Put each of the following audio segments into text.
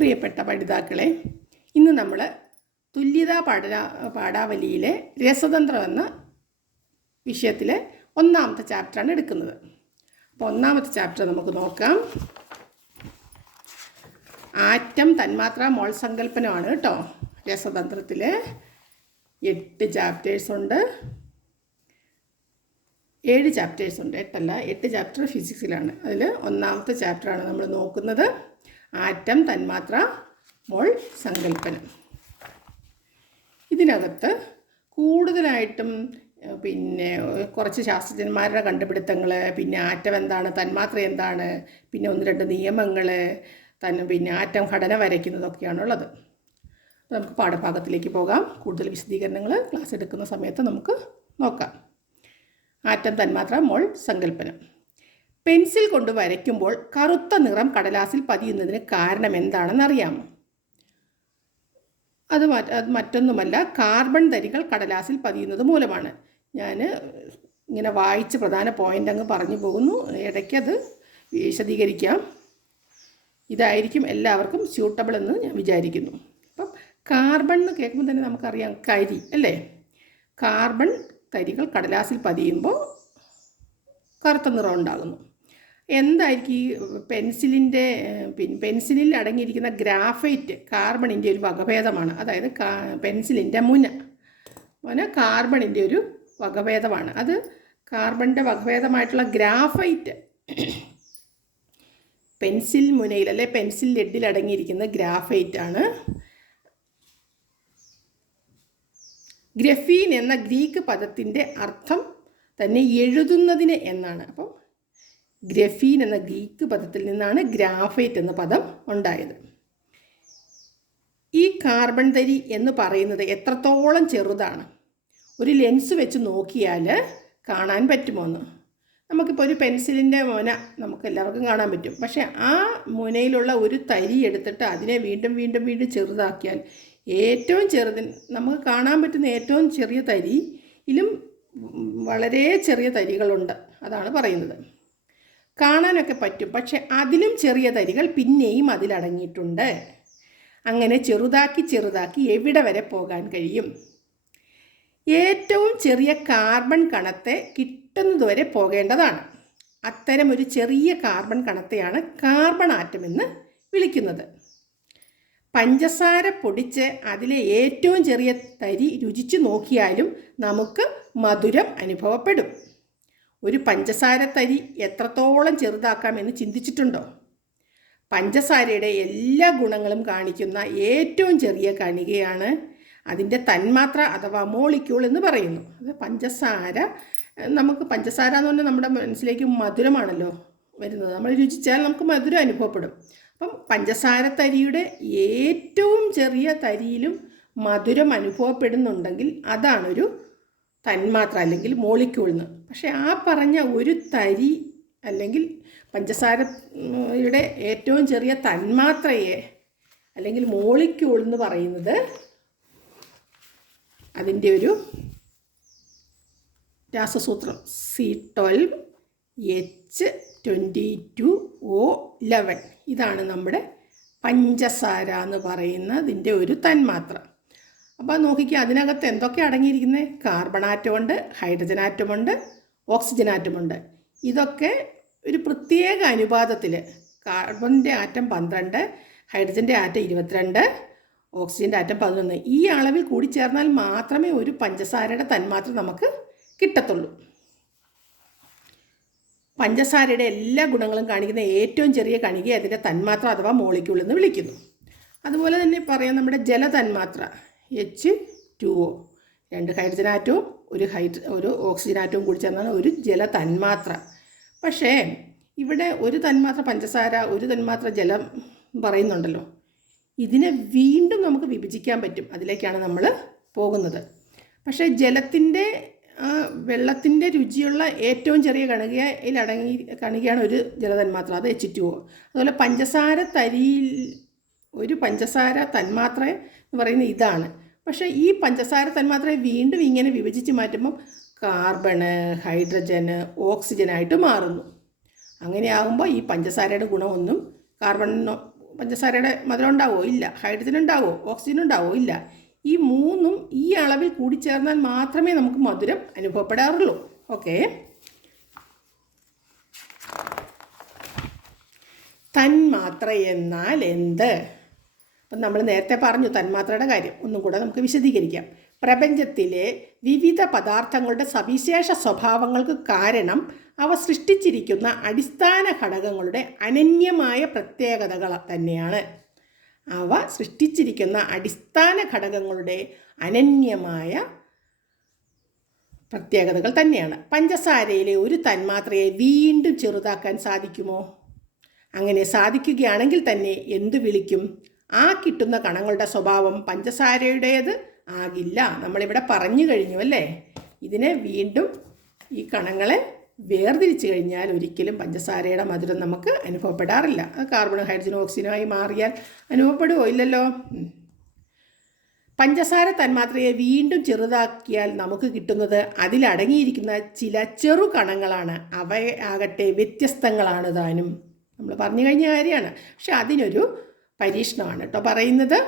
പ്രിയപ്പെട്ട പഠിതാക്കളെ, ഇന്ന് നമ്മൾ തുല്യതാ പാഠാവലിയിലെ രസതന്ത്രം എന്ന വിഷയത്തിലെ ഒന്നാമത്തെ ചാപ്റ്ററാണ് എടുക്കുന്നത്. അപ്പോൾ ഒന്നാമത്തെ ചാപ്റ്റർ നമുക്ക് നോക്കാം. ആറ്റം, തന്മാത്ര, മോൾ സങ്കല്പനമാണ് കേട്ടോ. രസതന്ത്രത്തിൽ 8 ചാപ്റ്റേഴ്സ് ഉണ്ട്. 7 ചാപ്റ്റേഴ്സ് ഉണ്ട്, 8 ചാപ്റ്റർ ഫിസിക്സിലാണ്. അതിൽ ഒന്നാമത്തെ ചാപ്റ്ററാണ് നമ്മൾ നോക്കുന്നത്. ആറ്റം, തന്മാത്ര, മോൾ സങ്കല്പനം. ഇതിനകത്ത് കൂടുതലായിട്ടും കുറച്ച് ശാസ്ത്രജ്ഞന്മാരുടെ കണ്ടുപിടുത്തങ്ങൾ, പിന്നെ ആറ്റം എന്താണ്, തന്മാത്ര എന്താണ്, പിന്നെ 1-2 നിയമങ്ങൾ, ആറ്റം ഘടന വരയ്ക്കുന്നതൊക്കെയാണുള്ളത്. നമുക്ക് പാഠഭാഗത്തിലേക്ക് പോകാം. കൂടുതൽ വിശദീകരണങ്ങൾ ക്ലാസ് എടുക്കുന്ന സമയത്ത് നമുക്ക് നോക്കാം. ആറ്റം, തന്മാത്ര, മോൾ സങ്കല്പനം. പെൻസിൽ കൊണ്ട് വരയ്ക്കുമ്പോൾ കറുത്ത നിറം കടലാസിൽ പതിയുന്നതിന് കാരണം എന്താണെന്നറിയാമോ? അത് മറ്റൊന്നുമല്ല, കാർബൺ തരികൾ കടലാസിൽ പതിയുന്നത് മൂലമാണ്. ഞാൻ ഇങ്ങനെ വായിച്ച് പ്രധാന പോയിൻ്റ് അങ്ങ് പറഞ്ഞു പോകുന്നു, ഇടയ്ക്കത് വിശദീകരിക്കാം. ഇതായിരിക്കും എല്ലാവർക്കും സ്യൂട്ടബിൾ എന്ന് ഞാൻ വിചാരിക്കുന്നു. അപ്പം കാർബൺ എന്ന് കേൾക്കുമ്പോൾ തന്നെ നമുക്കറിയാം കരി അല്ലേ. കാർബൺ തരികൾ കടലാസിൽ പതിയുമ്പോൾ കറുത്ത നിറം ഉണ്ടാകുന്നു. എന്തായിരിക്കും ഈ പെൻസിലിൽ അടങ്ങിയിരിക്കുന്ന ഗ്രാഫൈറ്റ് കാർബണിൻ്റെ ഒരു വകഭേദമാണ്. അതായത് പെൻസിലിൻ്റെ മുന കാർബണിൻ്റെ ഒരു വകഭേദമാണ്. അത് കാർബണിൻ്റെ വകഭേദമായിട്ടുള്ള ഗ്രാഫൈറ്റ് പെൻസിൽ മുനയിൽ അല്ലെ പെൻസിൽ ലെഡിൽ അടങ്ങിയിരിക്കുന്ന ഗ്രാഫൈറ്റാണ്. ഗ്രഫീൻ എന്ന ഗ്രീക്ക് പദത്തിൻ്റെ അർത്ഥം തന്നെ എഴുതുന്നതിന് എന്നാണ്. അപ്പം ഗ്രഫീൻ എന്ന ഗ്രീക്ക് പദത്തിൽ നിന്നാണ് ഗ്രാഫൈറ്റ് എന്ന പദം ഉണ്ടായത്. ഈ കാർബൺ തരി എന്ന് പറയുന്നത് എത്രത്തോളം ചെറുതാണ്? ഒരു ലെൻസ് വെച്ച് നോക്കിയാൽ കാണാൻ പറ്റുമോ എന്ന്? നമുക്കിപ്പോൾ ഒരു പെൻസിലിൻ്റെ മുന നമുക്ക് എല്ലാവർക്കും കാണാൻ പറ്റും. പക്ഷേ ആ മുനയിലുള്ള ഒരു തരി എടുത്തിട്ട് അതിനെ വീണ്ടും വീണ്ടും വീണ്ടും ചെറുതാക്കിയാൽ ഏറ്റവും നമുക്ക് കാണാൻ പറ്റുന്ന ഏറ്റവും ചെറിയ തരിയിലും വളരെ ചെറിയ തരികളുണ്ട്. അതാണ് പറയുന്നത്. കാണാനൊക്കെ പറ്റും, പക്ഷെ അതിലും ചെറിയ തരികൾ പിന്നെയും അതിലടങ്ങിയിട്ടുണ്ട്. അങ്ങനെ ചെറുതാക്കി എവിടെ വരെ പോകാൻ കഴിയും? ഏറ്റവും ചെറിയ കാർബൺ കണത്തെ കിട്ടുന്നതുവരെ പോകേണ്ടതാണ്. അത്തരമൊരു ചെറിയ കാർബൺ കണത്തെയാണ് കാർബൺ ആറ്റം എന്ന് വിളിക്കുന്നത്. പഞ്ചസാര പൊടിച്ച് അതിലെ ഏറ്റവും ചെറിയ തരി രുചിച്ചു നോക്കിയാലും നമുക്ക് മധുരം അനുഭവപ്പെടും. ഒരു പഞ്ചസാര തരി എത്രത്തോളം ചെറുതാക്കാമെന്ന് ചിന്തിച്ചിട്ടുണ്ടോ? പഞ്ചസാരയുടെ എല്ലാ ഗുണങ്ങളും കാണിക്കുന്ന ഏറ്റവും ചെറിയ കണികയാണ് അതിൻ്റെ തന്മാത്ര അഥവാ മോളിക്യൂൾ എന്ന് പറയുന്നു. അത് പഞ്ചസാര എന്ന് പറഞ്ഞാൽ നമ്മുടെ മനസ്സിലേക്ക് മധുരമാണല്ലോ വരുന്നത്. നമ്മൾ രുചിച്ചാൽ നമുക്ക് മധുരം അനുഭവപ്പെടും. അപ്പം പഞ്ചസാര തരിയുടെ ഏറ്റവും ചെറിയ തരിയിലും മധുരം അനുഭവപ്പെടുന്നുണ്ടെങ്കിൽ അതാണൊരു തന്മാത്ര അല്ലെങ്കിൽ മോളിക്യൂൾ എന്ന്. പക്ഷേ ആ പറഞ്ഞ ഒരു തരി അല്ലെങ്കിൽ പഞ്ചസാരയുടെ ഏറ്റവും ചെറിയ തന്മാത്രയെ അല്ലെങ്കിൽ മോളിക്യൂൾ എന്ന് പറയുന്നത് അതിൻ്റെ ഒരു രാസസൂത്രം C12H22O11. ഇതാണ് നമ്മുടെ പഞ്ചസാര എന്ന് പറയുന്നതിൻ്റെ ഒരു തന്മാത്ര. അപ്പോൾ നോക്കിക്കുക, അതിനകത്ത് എന്തൊക്കെ അടങ്ങിയിരിക്കുന്നത്? കാർബൺ ആറ്റമുണ്ട്, ഹൈഡ്രജൻ ആറ്റമുണ്ട്, ഓക്സിജൻ ആറ്റമുണ്ട്. ഇതൊക്കെ ഒരു പ്രത്യേക അനുപാതത്തിൽ കാർബണിൻ്റെ ആറ്റം 12, ഹൈഡ്രജൻ്റെ ആറ്റം 22, ഓക്സിജൻ്റെ ആറ്റം 11. ഈ അളവിൽ കൂടി ചേർന്നാൽ മാത്രമേ ഒരു പഞ്ചസാരയുടെ തന്മാത്ര നമുക്ക് കിട്ടത്തുള്ളൂ. പഞ്ചസാരയുടെ എല്ലാ ഗുണങ്ങളും കാണിക്കുന്ന ഏറ്റവും ചെറിയ കണികയെ അതിൻ്റെ തന്മാത്ര അഥവാ മോളിക്യൂൾ എന്ന് വിളിക്കുന്നു. അതുപോലെ തന്നെ പറയാം നമ്മുടെ ജലതന്മാത്ര H2O. 2 ഹൈഡ്രജൻ ആറ്റവും ഒരു ഓക്സിജൻ ആറ്റവും കൂടി ചേർന്നാണ് ഒരു ജലതന്മാത്ര. പക്ഷേ ഇവിടെ ഒരു തന്മാത്ര പഞ്ചസാര, ഒരു തന്മാത്ര ജലം പറയുന്നുണ്ടല്ലോ. ഇതിനെ വീണ്ടും നമുക്ക് വിഭജിക്കാൻ പറ്റും. അതിലേക്കാണ് നമ്മൾ പോകുന്നത്. പക്ഷേ വെള്ളത്തിൻ്റെ രുചിയുള്ള ഏറ്റവും ചെറിയ കണികയാണ് ഒരു ജലതന്മാത്ര, അത് H2O. അതുപോലെ പഞ്ചസാര തരിയിൽ ഒരു പഞ്ചസാര തന്മാത്ര എന്ന് പറയുന്നത് ഇതാണ്. പക്ഷേ ഈ പഞ്ചസാര തന്മാത്രയെ വീണ്ടും ഇങ്ങനെ വിഭജിച്ച് മാറ്റുമ്പം കാർബണ്, ഹൈഡ്രജന്, ഓക്സിജനായിട്ട് മാറുന്നു. അങ്ങനെയാകുമ്പോൾ ഈ പഞ്ചസാരയുടെ ഗുണമൊന്നും കാർബണിനോ പഞ്ചസാരയുടെ മധുരം ഉണ്ടാവുമോ? ഇല്ല. ഹൈഡ്രജൻ ഉണ്ടാവുമോ? ഓക്സിജൻ ഉണ്ടാവുമോ? ഇല്ല. ഈ മൂന്നും ഈ അളവിൽ കൂടിച്ചേർന്നാൽ മാത്രമേ നമുക്ക് മധുരം അനുഭവപ്പെടാറുള്ളൂ. ഓക്കെ. തന്മാത്ര എന്നാൽ എന്ത്? അപ്പം നമ്മൾ നേരത്തെ പറഞ്ഞു തന്മാത്രയുടെ കാര്യം. ഒന്നും കൂടെ നമുക്ക് വിശദീകരിക്കാം. പ്രപഞ്ചത്തിലെ വിവിധ പദാർത്ഥങ്ങളുടെ സവിശേഷ സ്വഭാവങ്ങൾക്ക് കാരണം അവ സൃഷ്ടിച്ചിരിക്കുന്ന അടിസ്ഥാന ഘടകങ്ങളുടെ അനന്യമായ പ്രത്യേകതകൾ തന്നെയാണ്. അവ സൃഷ്ടിച്ചിരിക്കുന്ന അടിസ്ഥാന ഘടകങ്ങളുടെ അനന്യമായ പ്രത്യേകതകൾ തന്നെയാണ്. പഞ്ചസാരയിലെ ഒരു തന്മാത്രയെ വീണ്ടും ചെറുതാക്കാൻ സാധിക്കുമോ? അങ്ങനെ സാധിക്കുകയാണെങ്കിൽ തന്നെ എന്തു വിളിക്കും? ആ കിട്ടുന്ന കണങ്ങളുടെ സ്വഭാവം പഞ്ചസാരയുടേത് ആകില്ല. നമ്മളിവിടെ പറഞ്ഞു കഴിഞ്ഞു അല്ലേ? ഇതിനെ വീണ്ടും ഈ കണങ്ങളെ വേർതിരിച്ചു കഴിഞ്ഞാൽ ഒരിക്കലും പഞ്ചസാരയുടെ മധുരം നമുക്ക് അനുഭവപ്പെടാറില്ല. അത് കാർബണും ഹൈഡ്രജനും ഓക്സിജനുമായി മാറിയാൽ അനുഭവപ്പെടുമോ? ഇല്ലല്ലോ. പഞ്ചസാര തന്മാത്രയെ വീണ്ടും ചെറുതാക്കിയാൽ നമുക്ക് കിട്ടുന്നത് അതിലടങ്ങിയിരിക്കുന്ന ചില ചെറു കണങ്ങളാണ്. അവയാകട്ടെ വ്യത്യസ്തങ്ങളാണ് താനും. നമ്മൾ പറഞ്ഞു കഴിഞ്ഞ കാര്യമാണ്. പക്ഷെ അതിനൊരു പരീക്ഷണമാണ് കേട്ടോ പറയുന്നത്.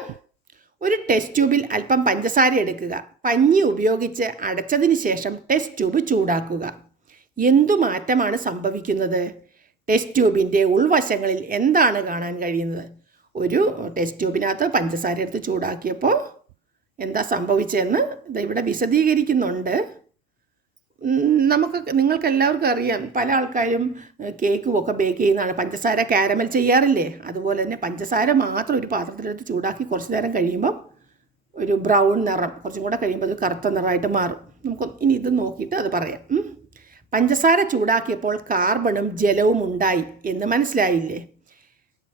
ഒരു ടെസ്റ്റ് ട്യൂബിൽ അല്പം പഞ്ചസാര എടുക്കുക. പഞ്ഞി ഉപയോഗിച്ച് അടച്ചതിന് ശേഷം ടെസ്റ്റ് ട്യൂബ് ചൂടാക്കുക. എന്തു മാറ്റമാണ് സംഭവിക്കുന്നത്? ടെസ്റ്റ് ട്യൂബിൻ്റെ ഉൾവശങ്ങളിൽ എന്താണ് കാണാൻ കഴിയുന്നത്? ഒരു ടെസ്റ്റ് ട്യൂബിനകത്ത് പഞ്ചസാര എടുത്ത് ചൂടാക്കിയപ്പോൾ എന്താ സംഭവിച്ചതെന്ന് ഇവിടെ വിശദീകരിക്കുന്നുണ്ട്. നിങ്ങൾക്ക് എല്ലാവർക്കും അറിയാം, പല ആൾക്കാരും കേക്കും ഒക്കെ ബേക്ക് ചെയ്യുന്നതാണ്. പഞ്ചസാര കാരമൽ ചെയ്യാറില്ലേ? അതുപോലെ തന്നെ പഞ്ചസാര മാത്രം ഒരു പാത്രത്തിലെടുത്ത് ചൂടാക്കി കുറച്ച് നേരം കഴിയുമ്പോൾ ഒരു ബ്രൗൺ നിറം, കുറച്ചും കൂടെ കഴിയുമ്പോൾ അത് കറുത്ത നിറമായിട്ട് മാറും. നമുക്ക് ഇനി ഇത് നോക്കിയിട്ട് അത് പറയാം. പഞ്ചസാര ചൂടാക്കിയപ്പോൾ കാർബണും ജലവും ഉണ്ടായി എന്ന് മനസ്സിലായില്ലേ?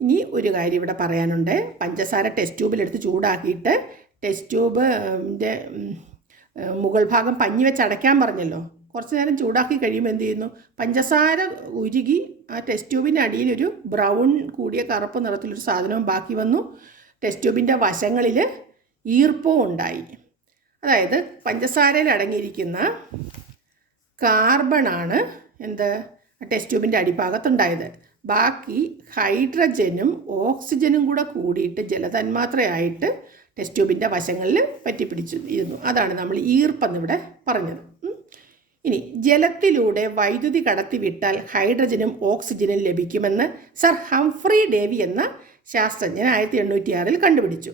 ഇനി ഒരു കാര്യം ഇവിടെ പറയാനുണ്ട്. പഞ്ചസാര ടെസ്റ്റ് ട്യൂബിലെടുത്ത് ചൂടാക്കിയിട്ട് ടെസ്റ്റ് ട്യൂബിൻ്റെ മുകൾ ഭാഗം പഞ്ഞി വെച്ച് അടയ്ക്കാൻ പറഞ്ഞല്ലോ. കുറച്ച് നേരം ചൂടാക്കി കഴിയുമ്പോൾ എന്ത് ചെയ്യുന്നു? പഞ്ചസാര ഉരുകി ആ ടെസ്റ്റ് ട്യൂബിൻ്റെ അടിയിലൊരു ബ്രൗൺ കൂടിയ കറുപ്പ് നിറത്തിലൊരു സാധനവും ബാക്കി വന്നു. ടെസ്റ്റ് ട്യൂബിൻ്റെ വശങ്ങളിൽ ഈർപ്പവും ഉണ്ടായി. അതായത് പഞ്ചസാരയിൽ അടങ്ങിയിരിക്കുന്ന കാർബണാണ് എന്ത് ടെസ്റ്റ് ട്യൂബിൻ്റെ അടിഭാഗത്തുണ്ടായത്. ബാക്കി ഹൈഡ്രജനും ഓക്സിജനും കൂടെ കൂടിയിട്ട് ജലതന്മാത്രയായിട്ട് ടെസ്റ്റ് ട്യൂബിൻ്റെ വശങ്ങളിൽ പറ്റിപ്പിടിച്ചിരുന്നു. അതാണ് നമ്മൾ ഈർപ്പെന്നിവിടെ പറഞ്ഞത്. ഇനി ജലത്തിലൂടെ വൈദ്യുതി കടത്തിവിട്ടാൽ ഹൈഡ്രജനും ഓക്സിജനും ലഭിക്കുമെന്ന് സർ ഹംഫ്രി ഡേവി എന്ന ശാസ്ത്രജ്ഞൻ 1806 കണ്ടുപിടിച്ചു.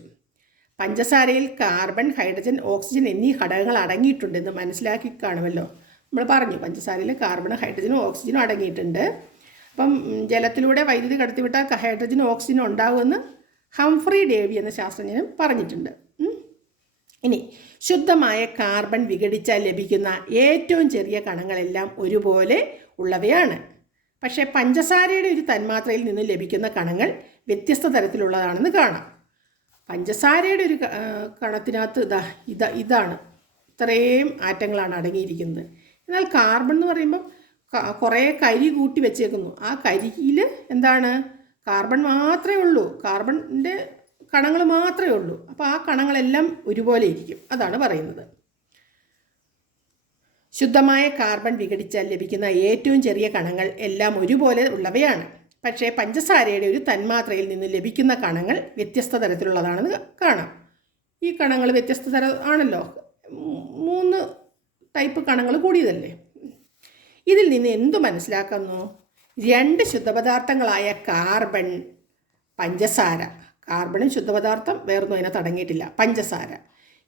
പഞ്ചസാരയിൽ കാർബൺ, ഹൈഡ്രജൻ, ഓക്സിജൻ എന്നീ ഘടകങ്ങൾ അടങ്ങിയിട്ടുണ്ടെന്ന് മനസ്സിലാക്കി കാണുമല്ലോ. നമ്മൾ പറഞ്ഞു പഞ്ചസാരയിൽ കാർബണും ഹൈഡ്രജനും ഓക്സിജനും അടങ്ങിയിട്ടുണ്ട്. അപ്പം ജലത്തിലൂടെ വൈദ്യുതി കടത്തിവിട്ടാൽ ഹൈഡ്രജനും ഓക്സിജനും ഉണ്ടാകുമെന്ന് ഹംഫ്രി ഡേവി എന്ന ശാസ്ത്രജ്ഞനും പറഞ്ഞിട്ടുണ്ട്. ഇനി ശുദ്ധമായ കാർബൺ വിഘടിച്ചാൽ ലഭിക്കുന്ന ഏറ്റവും ചെറിയ കണങ്ങളെല്ലാം ഒരുപോലെ ഉള്ളവയാണ്. പക്ഷേ പഞ്ചസാരയുടെ ഒരു തന്മാത്രയിൽ നിന്ന് ലഭിക്കുന്ന കണങ്ങൾ വ്യത്യസ്ത തരത്തിലുള്ളതാണെന്ന് കാണാം. പഞ്ചസാരയുടെ ഒരു കണത്തിനകത്ത് ഇതാണ് ഇത്രയും ആറ്റങ്ങളാണ് അടങ്ങിയിരിക്കുന്നത്. എന്നാൽ കാർബൺ എന്ന് പറയുമ്പം കുറേ കരി കൂട്ടി വെച്ചേക്കുന്നു. ആ കരിയിൽ എന്താണ്? കാർബൺ മാത്രമേ ഉള്ളൂ. കാർബണിൻ്റെ കണങ്ങൾ മാത്രമേ ഉള്ളൂ. അപ്പോൾ ആ കണങ്ങളെല്ലാം ഒരുപോലെ ഇരിക്കും. അതാണ് പറയുന്നത്. ശുദ്ധമായ കാർബൺ വിഘടിച്ചാൽ ലഭിക്കുന്ന ഏറ്റവും ചെറിയ കണങ്ങൾ എല്ലാം ഒരുപോലെ ഉള്ളവയാണ്. പക്ഷേ പഞ്ചസാരയുടെ ഒരു തന്മാത്രയിൽ നിന്ന് ലഭിക്കുന്ന കണങ്ങൾ വ്യത്യസ്ത തരത്തിലുള്ളതാണെന്ന് കാണാം. ഈ കണങ്ങൾ വ്യത്യസ്ത തരം ആണല്ലോ. 3 ടൈപ്പ് കണങ്ങൾ കൂടിയതല്ലേ. ഇതിൽ നിന്ന് എന്തു മനസ്സിലാക്കുന്നു? 2 ശുദ്ധപദാർത്ഥങ്ങളായ കാർബൺ, പഞ്ചസാര, കാർബണും ശുദ്ധപദാർത്ഥം വേറൊന്നും അതിനകത്ത് അടങ്ങിയിട്ടില്ല, പഞ്ചസാര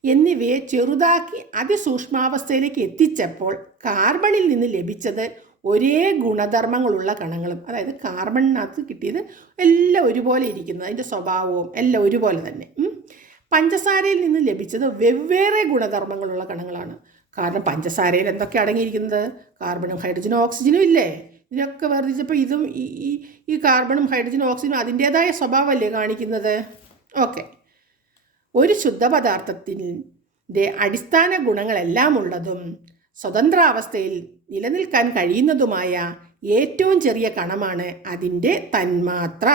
എന്നിവയെ ചെറുതാക്കി അതിസൂക്ഷ്മാവസ്ഥയിലേക്ക് എത്തിച്ചപ്പോൾ കാർബണിൽ നിന്ന് ലഭിച്ചത് ഒരേ ഗുണധർമ്മങ്ങളുള്ള കണങ്ങളും. അതായത് കാർബണിനകത്ത് കിട്ടിയത് എല്ലാം ഒരുപോലെ ഇരിക്കുന്നത്, അതിൻ്റെ സ്വഭാവവും എല്ലാം ഒരുപോലെ തന്നെ. പഞ്ചസാരയിൽ നിന്ന് ലഭിച്ചത് വെവ്വേറെ ഗുണധർമ്മങ്ങളുള്ള കണങ്ങളാണ്. കാരണം പഞ്ചസാരയിൽ എന്തൊക്കെ അടങ്ങിയിരിക്കുന്നത്? കാർബണും ഹൈഡ്രജനും ഓക്സിജനും ഇല്ലേ? ഇതിനൊക്കെ വേർതിരിച്ചപ്പോൾ ഇതും ഈ കാർബണും ഹൈഡ്രജനും ഓക്സിജനും അതിൻ്റേതായ സ്വഭാവമല്ലേ കാണിക്കുന്നത്. ഓക്കെ. ഒരു ശുദ്ധപദാർത്ഥത്തിൻ്റെ അടിസ്ഥാന ഗുണങ്ങളെല്ലാം ഉള്ളതും സ്വതന്ത്രാവസ്ഥയിൽ നിലനിൽക്കാൻ കഴിയുന്നതുമായ ഏറ്റവും ചെറിയ കണമാണ് അതിൻ്റെ തന്മാത്ര.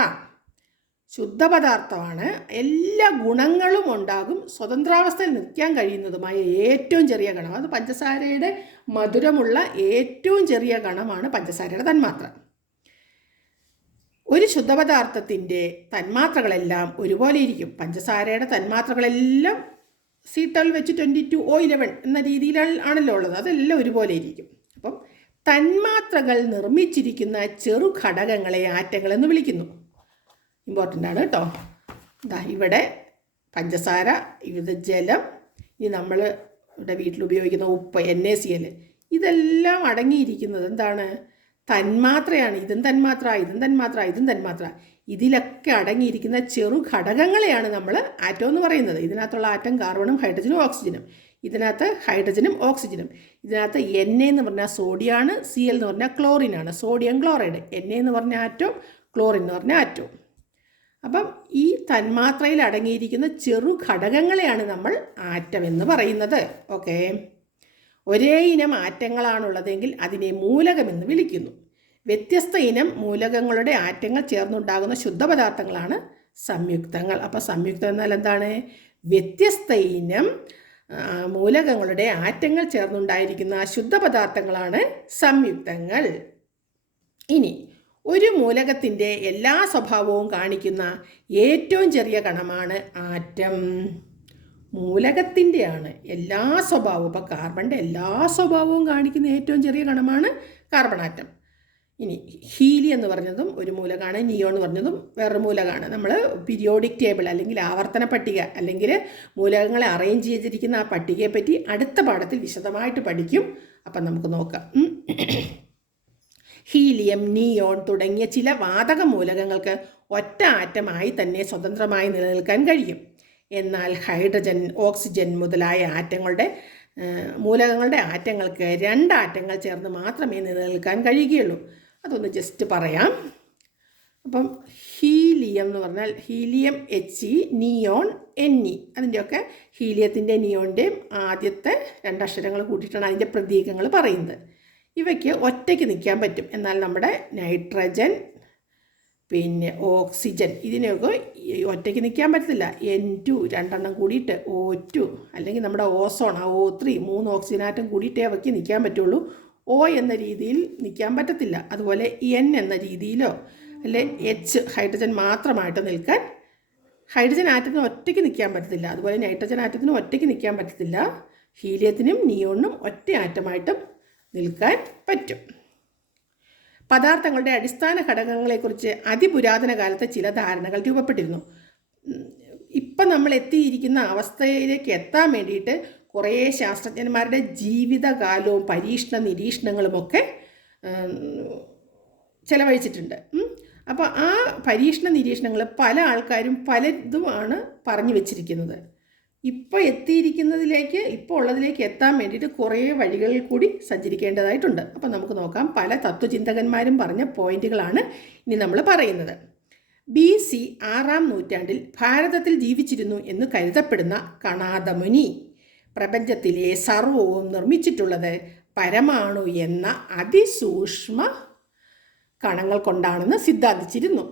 ശുദ്ധപദാർത്ഥമാണ്, എല്ലാ ഗുണങ്ങളും ഉണ്ടാകും, സ്വതന്ത്രാവസ്ഥയിൽ നിൽക്കാൻ കഴിയുന്നതുമായ ഏറ്റവും ചെറിയ കണം. അത് പഞ്ചസാരയുടെ മധുരമുള്ള ഏറ്റവും ചെറിയ കണമാണ് പഞ്ചസാരയുടെ തന്മാത്ര. ഒരു ശുദ്ധപദാർത്ഥത്തിൻ്റെ തന്മാത്രകളെല്ലാം ഒരുപോലെ ഇരിക്കും. പഞ്ചസാരയുടെ തന്മാത്രകളെല്ലാം C12 22O11 എന്ന രീതിയിലാണല്ലോ ഉള്ളത്. അതെല്ലാം ഒരുപോലെ ഇരിക്കും. അപ്പം തന്മാത്രകൾ നിർമ്മിച്ചിരിക്കുന്ന ചെറു ഘടകങ്ങളെ ആറ്റങ്ങൾ എന്ന് വിളിക്കുന്നു. ഇമ്പോർട്ടൻ്റ് ആണ് കേട്ടോ. ഇവിടെ പഞ്ചസാര, ഇത് ജലം, ഇനി നമ്മൾ ഇവിടെ വീട്ടിൽ ഉപയോഗിക്കുന്ന ഉപ്പ്, NaCl, ഇതെല്ലാം അടങ്ങിയിരിക്കുന്നത് എന്താണ്? തന്മാത്രയാണ്. ഇതും തന്മാത്ര, ഇതും തന്മാത്ര, ഇതും തന്മാത്ര. ഇതിലൊക്കെ അടങ്ങിയിരിക്കുന്ന ചെറു ഘടകങ്ങളെയാണ് നമ്മൾ ആറ്റം എന്ന് പറയുന്നത്. ഇതിനകത്തുള്ള ആറ്റം കാർബണും ഹൈഡ്രജനും ഓക്സിജനും, ഇതിനകത്ത് ഹൈഡ്രജനും ഓക്സിജനും, ഇതിനകത്ത് Na എന്ന് പറഞ്ഞാൽ സോഡിയമാണ്, Cl എന്ന് പറഞ്ഞാൽ ക്ലോറിനാണ്, സോഡിയം ക്ലോറൈഡ്. Na എന്ന് പറഞ്ഞ ആറ്റവും ക്ലോറിൻ എന്ന് പറഞ്ഞ ആറ്റവും. അപ്പം ഈ തന്മാത്രയിൽ അടങ്ങിയിരിക്കുന്ന ചെറു ഘടകങ്ങളെയാണ് നമ്മൾ ആറ്റം എന്ന് പറയുന്നത്. ഓക്കെ, ഒരേ ഇനം ആറ്റങ്ങളാണുള്ളതെങ്കിൽ അതിനെ മൂലകമെന്ന് വിളിക്കുന്നു. വ്യത്യസ്ത ഇനം മൂലകങ്ങളുടെ ആറ്റങ്ങൾ ചേർന്നുണ്ടാകുന്ന ശുദ്ധപദാർത്ഥങ്ങളാണ് സംയുക്തങ്ങൾ. അപ്പോൾ സംയുക്തം എന്നാൽ എന്താണ്? വ്യത്യസ്ത ഇനം മൂലകങ്ങളുടെ ആറ്റങ്ങൾ ചേർന്നുണ്ടായിരിക്കുന്ന ശുദ്ധപദാർത്ഥങ്ങളാണ് സംയുക്തങ്ങൾ. ഇനി ഒരു മൂലകത്തിൻ്റെ എല്ലാ സ്വഭാവവും കാണിക്കുന്ന ഏറ്റവും ചെറിയ കണമാണ് ആറ്റം. മൂലകത്തിൻ്റെയാണ് എല്ലാ സ്വഭാവവും. അപ്പോൾ കാർബണിൻ്റെ എല്ലാ സ്വഭാവവും കാണിക്കുന്ന ഏറ്റവും ചെറിയ കണമാണ് കാർബൺ ആറ്റം. ഇനി ഹീലിയം എന്ന് പറഞ്ഞതും ഒരു മൂലകമാണ്, നിയോൺ എന്ന് പറഞ്ഞതും വേറൊരു മൂലകമാണ്. നമ്മൾ പീരിയോഡിക് ടേബിൾ അല്ലെങ്കിൽ ആവർത്തന പട്ടിക അല്ലെങ്കിൽ മൂലകങ്ങളെ അറേഞ്ച് ചെയ്തിരിക്കുന്ന ആ പട്ടികയെപ്പറ്റി അടുത്ത പാഠത്തിൽ വിശദമായിട്ട് പഠിക്കും. അപ്പം നമുക്ക് നോക്കാം. ഹീലിയം, നിയോൺ തുടങ്ങിയ ചില വാതക മൂലകങ്ങൾക്ക് ഒറ്റ ആറ്റമായി തന്നെ സ്വതന്ത്രമായി നിലനിൽക്കാൻ കഴിയും. എന്നാൽ ഹൈഡ്രജൻ, ഓക്സിജൻ മുതലായ മൂലകങ്ങളുടെ ആറ്റങ്ങൾക്ക് 2 ആറ്റങ്ങൾ ചേർന്ന് മാത്രമേ നിലനിൽക്കാൻ കഴിയുകയുള്ളൂ. അതൊന്ന് ജസ്റ്റ് പറയാം. അപ്പം ഹീലിയം എന്ന് പറഞ്ഞാൽ ഹീലിയം He, നിയോൺ Ne. അതിൻ്റെയൊക്കെ ഹീലിയത്തിൻ്റെ നിയോണിൻ്റെയും ആദ്യത്തെ 2 അക്ഷരങ്ങൾ കൂട്ടിയിട്ടാണ് അതിൻ്റെ പ്രതീകങ്ങൾ പറയുന്നത്. ഇവയ്ക്ക് ഒറ്റയ്ക്ക് നിൽക്കാൻ പറ്റും. എന്നാൽ നമ്മുടെ നൈട്രജൻ, പിന്നെ ഓക്സിജൻ, ഇതിനെയൊക്കെ ഒറ്റയ്ക്ക് നിൽക്കാൻ പറ്റത്തില്ല. N2 2 കൂടിയിട്ട് O2, അല്ലെങ്കിൽ നമ്മുടെ ഓസോൺ O3 3 ഓക്സിജൻ ആറ്റം കൂടിയിട്ടേ അവയ്ക്ക് നിൽക്കാൻ പറ്റുള്ളൂ. O എന്ന രീതിയിൽ നിൽക്കാൻ പറ്റത്തില്ല. അതുപോലെ N എന്ന രീതിയിലോ അല്ലെ H ഹൈഡ്രജൻ മാത്രമായിട്ട് നിൽക്കാൻ ഹൈഡ്രജൻ ആറ്റത്തിന് ഒറ്റയ്ക്ക് നിൽക്കാൻ പറ്റത്തില്ല. അതുപോലെ നൈട്രജൻ ആറ്റത്തിനും ഒറ്റയ്ക്ക് നിൽക്കാൻ പറ്റത്തില്ല. ഹീലിയത്തിനും നിയോണിനും ഒറ്റ ആറ്റമായിട്ടും നിൽക്കാൻ പറ്റും. പദാർത്ഥങ്ങളുടെ അടിസ്ഥാന ഘടകങ്ങളെക്കുറിച്ച് അതിപുരാതന കാലത്ത് ചില ധാരണകൾ രൂപപ്പെട്ടിരുന്നു. ഇപ്പം നമ്മൾ എത്തിയിരിക്കുന്ന അവസ്ഥയിലേക്ക് എത്താൻ വേണ്ടിയിട്ട് കുറേ ശാസ്ത്രജ്ഞന്മാരുടെ ജീവിതകാലവും പരീക്ഷണ നിരീക്ഷണങ്ങളുമൊക്കെ ചെലവഴിച്ചിട്ടുണ്ട്. അപ്പോൾ ആ പരീക്ഷണ നിരീക്ഷണങ്ങൾ പല ആൾക്കാരും പലതുമാണ് പറഞ്ഞു വെച്ചിരിക്കുന്നത്. ഇപ്പോൾ എത്തിയിരിക്കുന്നതിലേക്ക്, ഇപ്പോൾ ഉള്ളതിലേക്ക് എത്താൻ വേണ്ടിയിട്ട് കുറേ വഴികളിൽ കൂടി സഞ്ചരിക്കേണ്ടതായിട്ടുണ്ട്. അപ്പോൾ നമുക്ക് നോക്കാം. പല തത്വചിന്തകന്മാരും പറഞ്ഞ പോയിന്റുകളാണ് ഇനി നമ്മൾ പറയുന്നത്. BC 6-ാം നൂറ്റാണ്ടിൽ ഭാരതത്തിൽ ജീവിച്ചിരുന്നു എന്ന് കരുതപ്പെടുന്ന കണാദമുനി പ്രപഞ്ചത്തിലെ സർവവും നിർമ്മിച്ചിട്ടുള്ളത് പരമാണു എന്ന അതിസൂക്ഷ്മ കണങ്ങൾ കൊണ്ടാണെന്ന് സിദ്ധാന്തിച്ചിരുന്നു.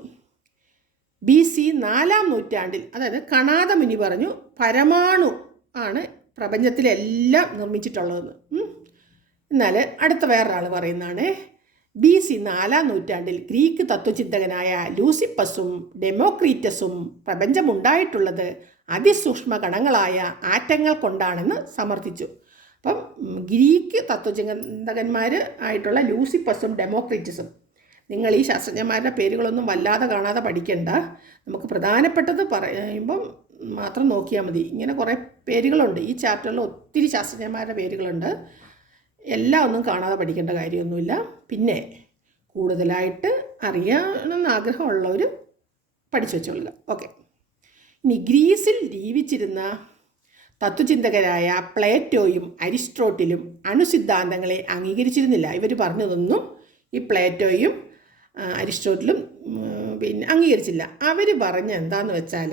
BC 4-ാം നൂറ്റാണ്ടിൽ, അതായത് കണാദമുനി പറഞ്ഞു പരമാണു ആണ് പ്രപഞ്ചത്തിലെല്ലാം നിർമ്മിച്ചിട്ടുള്ളതെന്ന്. എന്നാൽ അടുത്ത വേറൊരാൾ പറയുന്നതാണ് BC 4-ാം നൂറ്റാണ്ടിൽ ഗ്രീക്ക് തത്വചിന്തകനായ ലൂസിപ്പസും ഡെമോക്രീറ്റസും പ്രപഞ്ചമുണ്ടായിട്ടുള്ളത് അതിസൂക്ഷ്മ കണങ്ങളായ ആറ്റങ്ങൾ കൊണ്ടാണെന്ന് സമർത്ഥിച്ചു. അപ്പം ഗ്രീക്ക് തത്വചിന്തകന്മാർ ആയിട്ടുള്ള ലൂസിപ്പസും ഡെമോക്രീറ്റസും, നിങ്ങൾ ഈ ശാസ്ത്രജ്ഞന്മാരുടെ പേരുകളൊന്നും വല്ലാതെ കാണാതെ പഠിക്കണ്ട. നമുക്ക് പ്രധാനപ്പെട്ടത് പറയുമ്പം മാത്രം നോക്കിയാൽ മതി. ഇങ്ങനെ കുറേ പേരുകളുണ്ട് ഈ ചാപ്റ്ററിൽ, ഒത്തിരി ശാസ്ത്രജ്ഞന്മാരുടെ പേരുകളുണ്ട്. എല്ലാം ഒന്നും കാണാതെ പഠിക്കേണ്ട കാര്യമൊന്നുമില്ല. പിന്നെ കൂടുതലായിട്ട് അറിയണമെന്ന് ആഗ്രഹമുള്ളവർ പഠിച്ചു വെച്ചോളുക. ഓക്കെ, ഇനി ഗ്രീസിൽ ജീവിച്ചിരുന്ന തത്വചിന്തകരായ പ്ലേറ്റോയും അരിസ്റ്റോട്ടിലും അണുസിദ്ധാന്തങ്ങളെ അംഗീകരിച്ചിരുന്നില്ല. ഇവർ പറഞ്ഞതൊന്നും ഈ പ്ലേറ്റോയും അരിസ്റ്റോട്ടിലും പിന്നെ അംഗീകരിച്ചില്ല. അവർ പറഞ്ഞ എന്താണെന്ന് വെച്ചാൽ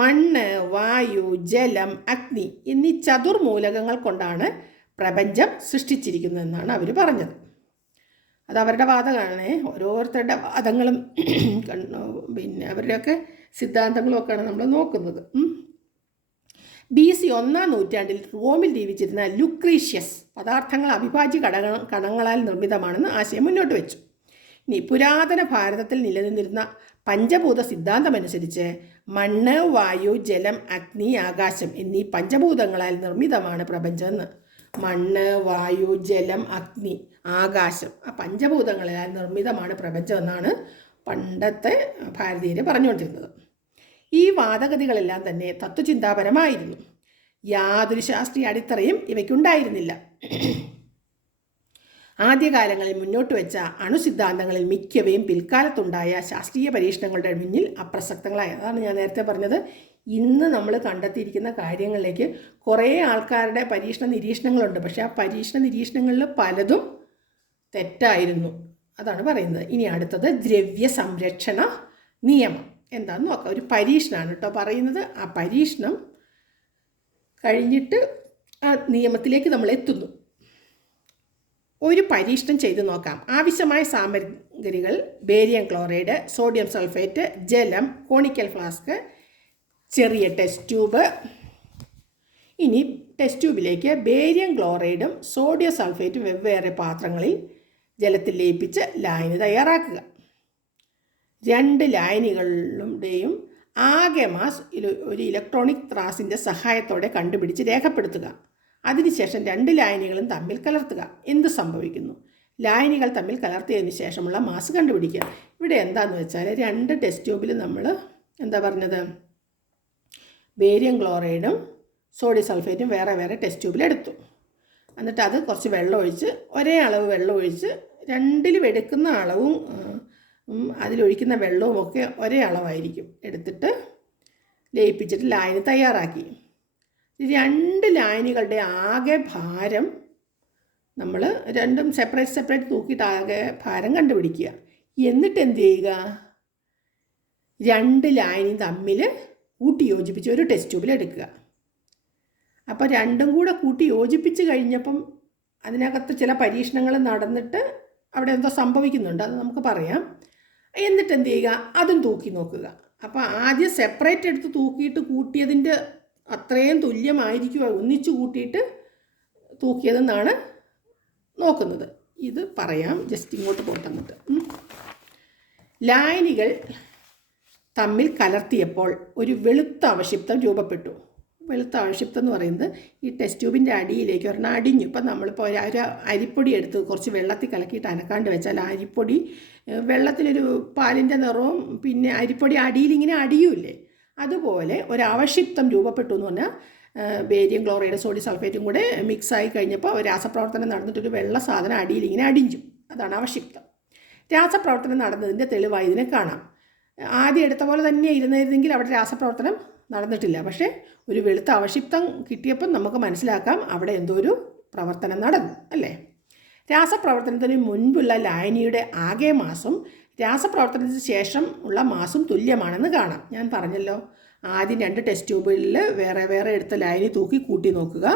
മണ്ണ്, വായു, ജലം, അഗ്നി എന്നീ ചതുർമൂലകങ്ങൾ കൊണ്ടാണ് പ്രപഞ്ചം സൃഷ്ടിച്ചിരിക്കുന്നതെന്നാണ് അവർ പറഞ്ഞത്. അത് അവരുടെ വാദമാണ്. ഓരോരുത്തരുടെ വാദങ്ങളും പിന്നെ അവരുടെയൊക്കെ സിദ്ധാന്തങ്ങളും ഒക്കെയാണ് നമ്മൾ നോക്കുന്നത്. BC 1-ാം നൂറ്റാണ്ടിൽ റോമിൽ ജീവിച്ചിരുന്ന ലുക്രീഷ്യസ് പദാർത്ഥങ്ങൾ അവിഭാജ്യ കണങ്ങളാൽ നിർമ്മിതമാണെന്ന് ആശയം മുന്നോട്ട് വെച്ചു. ഇനി പുരാതന ഭാരതത്തിൽ നിലനിന്നിരുന്ന പഞ്ചഭൂത സിദ്ധാന്തമനുസരിച്ച് മണ്ണ്, വായു, ജലം, അഗ്നി, ആകാശം എന്നീ പഞ്ചഭൂതങ്ങളാൽ നിർമ്മിതമാണ് പ്രപഞ്ചമെന്ന്. മണ്ണ്, വായു, ജലം, അഗ്നി, ആകാശം, ആ പഞ്ചഭൂതങ്ങളാൽ നിർമ്മിതമാണ് പ്രപഞ്ചം എന്നാണ് പണ്ടത്തെ ഭാരതീയർ പറഞ്ഞുകൊണ്ടിരുന്നത്. ഈ വാദഗതികളെല്ലാം തന്നെ തത്വചിന്താപരമായിരുന്നു. യാതൊരു ശാസ്ത്രീയ അടിത്തറയും ഇവയ്ക്കുണ്ടായിരുന്നില്ല. ആദ്യകാലങ്ങളിൽ മുന്നോട്ട് വെച്ച അണുസിദ്ധാന്തങ്ങളിൽ മിക്കവയും പിൽക്കാലത്തുണ്ടായ ശാസ്ത്രീയ പരീക്ഷണങ്ങളുടെ മുന്നിൽ അപ്രസക്തങ്ങളായി. അതാണ് ഞാൻ നേരത്തെ പറഞ്ഞത്. ഇന്ന് നമ്മൾ കണ്ടെത്തിയിരിക്കുന്ന കാര്യങ്ങളിലേക്ക് കുറേ ആൾക്കാരുടെ പരീക്ഷണ നിരീക്ഷണങ്ങളുണ്ട്. പക്ഷേ ആ പരീക്ഷണ നിരീക്ഷണങ്ങളിൽ പലതും തെറ്റായിരുന്നു. അതാണ് പറയുന്നത്. ഇനി അടുത്തത് ദ്രവ്യ സംരക്ഷണ നിയമം എന്താണെന്ന് നോക്കാം. ഒരു പരീക്ഷണമാണ് കേട്ടോ പറയുന്നത്. ആ പരീക്ഷണം കഴിഞ്ഞിട്ട് ആ നിയമത്തിലേക്ക് നമ്മൾ എത്തുന്നു. ഒരു പരീക്ഷണം ചെയ്തു നോക്കാം. ആവശ്യമായ സാമഗ്രികൾ: ബേരിയം ക്ലോറൈഡ്, സോഡിയം സൾഫേറ്റ്, ജലം, കോണിക്കൽ ഫ്ലാസ്ക്, ചെറിയ ടെസ്റ്റ് ട്യൂബ്. ഇനി ടെസ്റ്റ് ട്യൂബിലേക്ക് ബേരിയം ക്ലോറൈഡും സോഡിയം സൾഫേറ്റും വെവ്വേറെ പാത്രങ്ങളിൽ ജലത്തിൽ ലയിപ്പിച്ച് ലായനി തയ്യാറാക്കുക. 2 ലായനികളുടെയും ആകെ മാസ് ഒരു ഇലക്ട്രോണിക് ത്രാസിൻ്റെ സഹായത്തോടെ കണ്ടുപിടിച്ച് രേഖപ്പെടുത്തുക. അതിനുശേഷം 2 ലായനികളും തമ്മിൽ കലർത്തുക. എന്ത് സംഭവിക്കുന്നു? ലായനികൾ തമ്മിൽ കലർത്തിയതിന് ശേഷമുള്ള മാസ് കണ്ടുപിടിക്കുക. ഇവിടെ എന്താണെന്ന് വെച്ചാൽ 2 ടെസ്റ്റ് ട്യൂബിൽ നമ്മൾ എന്താ പറഞ്ഞത്, ബേരിയം ക്ലോറൈഡും സോഡിയം സൾഫേറ്റും വേറെ വേറെ ടെസ്റ്റ് ട്യൂബിലെടുത്തു. എന്നിട്ട് അത് കുറച്ച് വെള്ളം ഒഴിച്ച്, ഒരേ അളവ് വെള്ളം ഒഴിച്ച്, 2ലും എടുക്കുന്ന അളവും അതിലൊഴിക്കുന്ന വെള്ളവും ഒക്കെ ഒരേ അളവായിരിക്കും. എടുത്തിട്ട് ലയിപ്പിച്ചിട്ട് ലായനി തയ്യാറാക്കി. 2 ലായനികളുടെ ആകെ ഭാരം നമ്മൾ രണ്ടും സെപ്പറേറ്റ് തൂക്കിയിട്ട് ആകെ ഭാരം കണ്ടുപിടിക്കുക. എന്നിട്ട് എന്ത് ചെയ്യുക? 2 ലായനി തമ്മിൽ കൂട്ടി യോജിപ്പിച്ച് ഒരു ടെസ്റ്റ് ട്യൂബിൽ എടുക്കുക. അപ്പോൾ രണ്ടും കൂടെ കൂട്ടി യോജിപ്പിച്ച് കഴിഞ്ഞപ്പം അതിനകത്ത് ചില പരീക്ഷണങ്ങൾ നടന്നിട്ട് അവിടെ എന്തോ സംഭവിക്കുന്നുണ്ട്, അത് നമുക്ക് പറയാം. എന്നിട്ട് എന്ത് ചെയ്യുക? അതും തൂക്കി നോക്കുക. അപ്പോൾ ആദ്യം സെപ്പറേറ്റ് എടുത്ത് തൂക്കിയിട്ട് കൂട്ടിയതിൻ്റെ അത്രയും തുല്യമായിരിക്കുക ഒന്നിച്ചു കൂട്ടിയിട്ട് തൂക്കിയതെന്നാണ് നോക്കുന്നത്. ഇത് പറയാം, ജസ്റ്റ് ഇങ്ങോട്ട് പോട്ടെന്നിട്ട്. ലായനികൾ തമ്മിൽ കലർത്തിയപ്പോൾ ഒരു വെളുത്ത അവശിപ്തം രൂപപ്പെട്ടു. വെളുത്ത അവശിപ്തം എന്ന് പറയുന്നത് ഈ ടെസ്റ്റ് ട്യൂബിൻ്റെ അടിയിലേക്ക് ഒരെണ്ണം അടിഞ്ഞു. ഇപ്പം നമ്മളിപ്പോൾ ഒരു അരിപ്പൊടി എടുത്ത് കുറച്ച് വെള്ളത്തിൽ കലക്കിയിട്ട് അനക്കാണ്ട് വെച്ചാൽ അരിപ്പൊടി വെള്ളത്തിലൊരു പാലിൻ്റെ നിറവും പിന്നെ അരിപ്പൊടി അടിയിലിങ്ങനെ അടിയൂല്ലേ, അതുപോലെ ഒരു അവശിപ്തം രൂപപ്പെട്ടു എന്ന് പറഞ്ഞാൽ ബേരിയം ക്ലോറൈഡ് സോഡിയം സൾഫേറ്റും കൂടെ മിക്സായി കഴിഞ്ഞപ്പോൾ രാസപ്രവർത്തനം നടന്നിട്ടൊരു വെള്ള സാധനം അടിയിലിങ്ങനെ അടിഞ്ഞു. അതാണ് അവശിപ്തം. രാസപ്രവർത്തനം നടന്നതിൻ്റെ തെളിവായി ഇതിനെ കാണാം. ആദ്യം എടുത്ത പോലെ തന്നെ ഇരുന്നിരുന്നെങ്കിൽ അവിടെ രാസപ്രവർത്തനം നടന്നിട്ടില്ല. പക്ഷേ ഒരു വെളുത്ത അവശിപ്തം കിട്ടിയപ്പം നമുക്ക് മനസ്സിലാക്കാം അവിടെ എന്തോ ഒരു പ്രവർത്തനം നടന്നു അല്ലേ. രാസപ്രവർത്തനത്തിന് മുൻപുള്ള ലായനിയുടെ ആകെ മാസും രാസപ്രവർത്തനത്തിന് ശേഷം ഉള്ള മാസും തുല്യമാണെന്ന് കാണാം. ഞാൻ പറഞ്ഞല്ലോ, ആദ്യം 2 ടെസ്റ്റ് ട്യൂബുകളിൽ വേറെ വേറെ എടുത്ത ലായനി തൂക്കി കൂട്ടി നോക്കുക.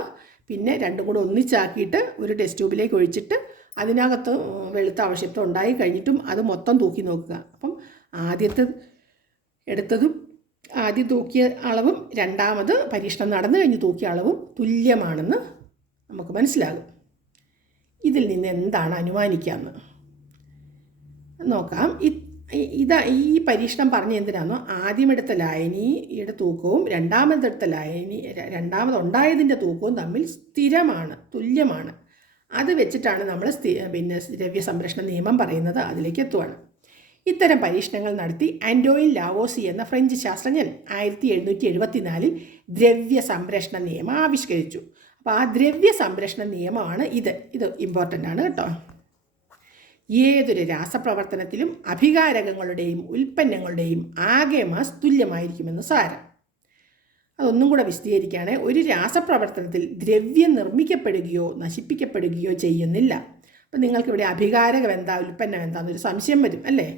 പിന്നെ രണ്ടും കൂടെ ഒന്നിച്ചാക്കിയിട്ട് ഒരു ടെസ്റ്റ് ട്യൂബിലേക്ക് ഒഴിച്ചിട്ട് അതിനകത്ത് വെളുത്ത അവശിപ്തം ഉണ്ടായി കഴിഞ്ഞിട്ടും അത് മൊത്തം തൂക്കി നോക്കുക. അപ്പം ആദ്യം തൂക്കിയ അളവും രണ്ടാമത് പരീക്ഷണം നടന്നു കഴിഞ്ഞ് തൂക്കിയ അളവും തുല്യമാണെന്ന് നമുക്ക് മനസ്സിലാകും. ഇതിൽ നിന്ന് എന്താണ് അനുമാനിക്കാമെന്ന് നോക്കാം. ഈ പരീക്ഷണം പറഞ്ഞ എന്തിനാണെന്നോ, ആദ്യമെടുത്ത ലായനിയുടെ തൂക്കവും രണ്ടാമതുണ്ടായതിൻ്റെ തൂക്കവും തമ്മിൽ സ്ഥിരമാണ്, തുല്യമാണ്. അത് വെച്ചിട്ടാണ് നമ്മൾ ദ്രവ്യ സംരക്ഷണ നിയമം പറയുന്നത്. അതിലേക്ക് എത്തുവാണ്. ഇത്തരം പരീക്ഷണങ്ങൾ നടത്തി ആൻറ്റോയിൻ ലാവോസി എന്ന ഫ്രഞ്ച് ശാസ്ത്രജ്ഞൻ 1774 ദ്രവ്യ സംരക്ഷണ നിയമം ആവിഷ്കരിച്ചു. അപ്പോൾ ആ ദ്രവ്യ സംരക്ഷണ നിയമമാണ് ഇത് ഇമ്പോർട്ടൻ്റ് ആണ് കേട്ടോ. ഏതൊരു രാസപ്രവർത്തനത്തിലും അഭികാരകങ്ങളുടെയും ഉൽപ്പന്നങ്ങളുടെയും ആകെ മാസ് തുല്യമായിരിക്കുമെന്ന് സാരം. അതൊന്നും കൂടെ വിശദീകരിക്കുകയാണ്. ഒരു രാസപ്രവർത്തനത്തിൽ ദ്രവ്യം നിർമ്മിക്കപ്പെടുകയോ നശിപ്പിക്കപ്പെടുകയോ ചെയ്യുന്നില്ല. അപ്പം നിങ്ങൾക്കിവിടെ അഭികാരകം എന്താ ഉൽപ്പന്നം എന്താണെന്നൊരു സംശയം വരും അല്ലേ.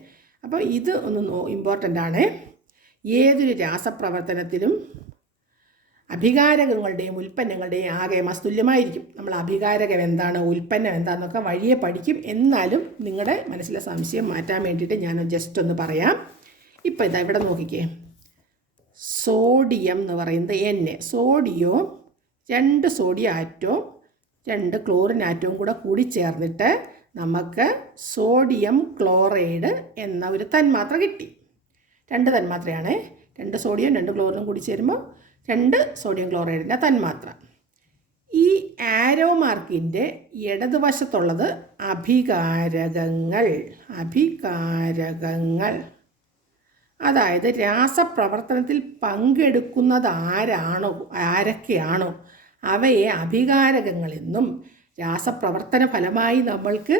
അപ്പോൾ ഇത് ഒന്ന് ഇമ്പോർട്ടൻ്റ് ആണ്. ഏതൊരു രാസപ്രവർത്തനത്തിലും അഭികാരകങ്ങളുടെയും ഉൽപ്പന്നങ്ങളുടെയും ആകെ മാസ് തുല്യമായിരിക്കും. നമ്മൾ അഭികാരകം എന്താണ് ഉൽപ്പന്നം എന്താണെന്നൊക്കെ വഴിയെ പഠിക്കും. എന്നാലും നിങ്ങളുടെ മനസ്സിലെ സംശയം മാറ്റാൻ വേണ്ടിയിട്ട് ഞാൻ ജസ്റ്റ് ഒന്ന് പറയാം. ഇപ്പോൾ ഇതാ ഇവിടെ നോക്കിക്കേ, സോഡിയം എന്ന് പറയുന്നത് സോഡിയവും 2 സോഡിയം ആറ്റവും 2 ക്ലോറിൻ ആറ്റവും കൂടി ചേർന്നിട്ട് നമുക്ക് സോഡിയം ക്ലോറൈഡ് എന്ന ഒരു തന്മാത്ര കിട്ടി. 2 തന്മാത്രയാണ്, 2 സോഡിയം 2 ക്ലോറിനും കൂടി ചേരുമ്പോൾ 2 സോഡിയം ക്ലോറൈഡിൻ്റെ തന്മാത്ര. ഈ ആരോ മാർക്കിൻ്റെ ഇടതുവശത്തുള്ളത് അഭികാരകങ്ങൾ. അതായത് രാസപ്രവർത്തനത്തിൽ പങ്കെടുക്കുന്നത് ആരൊക്കെയാണോ അവയെ അഭികാരകങ്ങളെന്നും, രാസപ്രവർത്തന ഫലമായി നമ്മൾക്ക്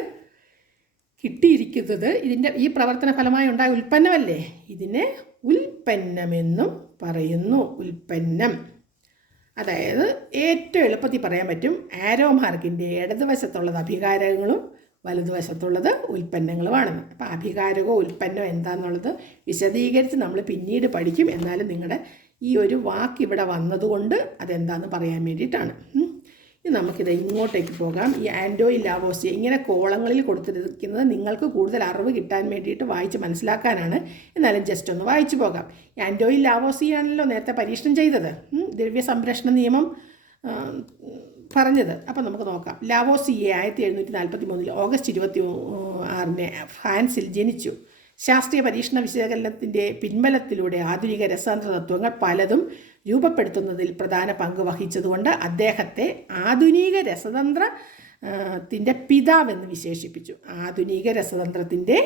കിട്ടിയിരിക്കുന്നത് ഈ പ്രവർത്തന ഫലമായി ഉണ്ടായ ഉൽപ്പന്നമല്ലേ, ഇതിനെ ഉൽപ്പന്നമെന്നും പറയുന്നു. ഉൽപ്പന്നം. അതായത് ഏറ്റവും എളുപ്പത്തിൽ പറയാൻ പറ്റും, ആരോ മാർക്കിൻ്റെ ഇടതുവശത്തുള്ളത് അഭികാരകങ്ങളും വലതുവശത്തുള്ളത് ഉൽപ്പന്നങ്ങളുമാണെന്ന്. അപ്പോൾ അഭികാരകവും ഉൽപ്പന്നം എന്താണെന്നുള്ളത് വിശദീകരിച്ച് നമ്മൾ പിന്നീട് പഠിക്കും. എന്നാലും നിങ്ങളുടെ ഈ ഒരു വാക്ക് ഇവിടെ വന്നതുകൊണ്ട് അതെന്താണെന്ന് പറയാൻ വേണ്ടിയിട്ടാണ്. ഇനി നമുക്കിത് ഇങ്ങോട്ടേക്ക് പോകാം. ഈ ആൻഡോയിൽ ലാവോസിയ ഇങ്ങനെ കോളങ്ങളിൽ കൊടുത്തിരിക്കുന്നത് നിങ്ങൾക്ക് കൂടുതൽ അറിവ് കിട്ടാൻ വേണ്ടിയിട്ട് വായിച്ച് മനസ്സിലാക്കാനാണ്. എന്നാലും ജസ്റ്റ് ഒന്ന് വായിച്ചു പോകാം. ഈ ആൻഡോയിൽ ലാവോസിയ ആണല്ലോ നേരത്തെ പരീക്ഷണം ചെയ്തത്, ദ്രവ്യ സംരക്ഷണ നിയമം പറഞ്ഞത്. അപ്പം നമുക്ക് നോക്കാം. ലാവോസിയെ 1743 ഓഗസ്റ്റ് 26 ഫ്രാൻസിൽ ജനിച്ചു. ശാസ്ത്രീയ പരീക്ഷണ വിശകലനത്തിൻ്റെ പിൻബലത്തിലൂടെ ആധുനിക രസതന്ത്ര തത്വങ്ങൾ പലതും രൂപപ്പെടുത്തുന്നതിൽ പ്രധാന പങ്ക് വഹിച്ചതുകൊണ്ട് അദ്ദേഹത്തെ ആധുനിക രസതന്ത്രത്തിൻ്റെ പിതാവെന്ന് വിശേഷിപ്പിച്ചു. ആധുനിക രസതന്ത്രത്തിൻ്റെ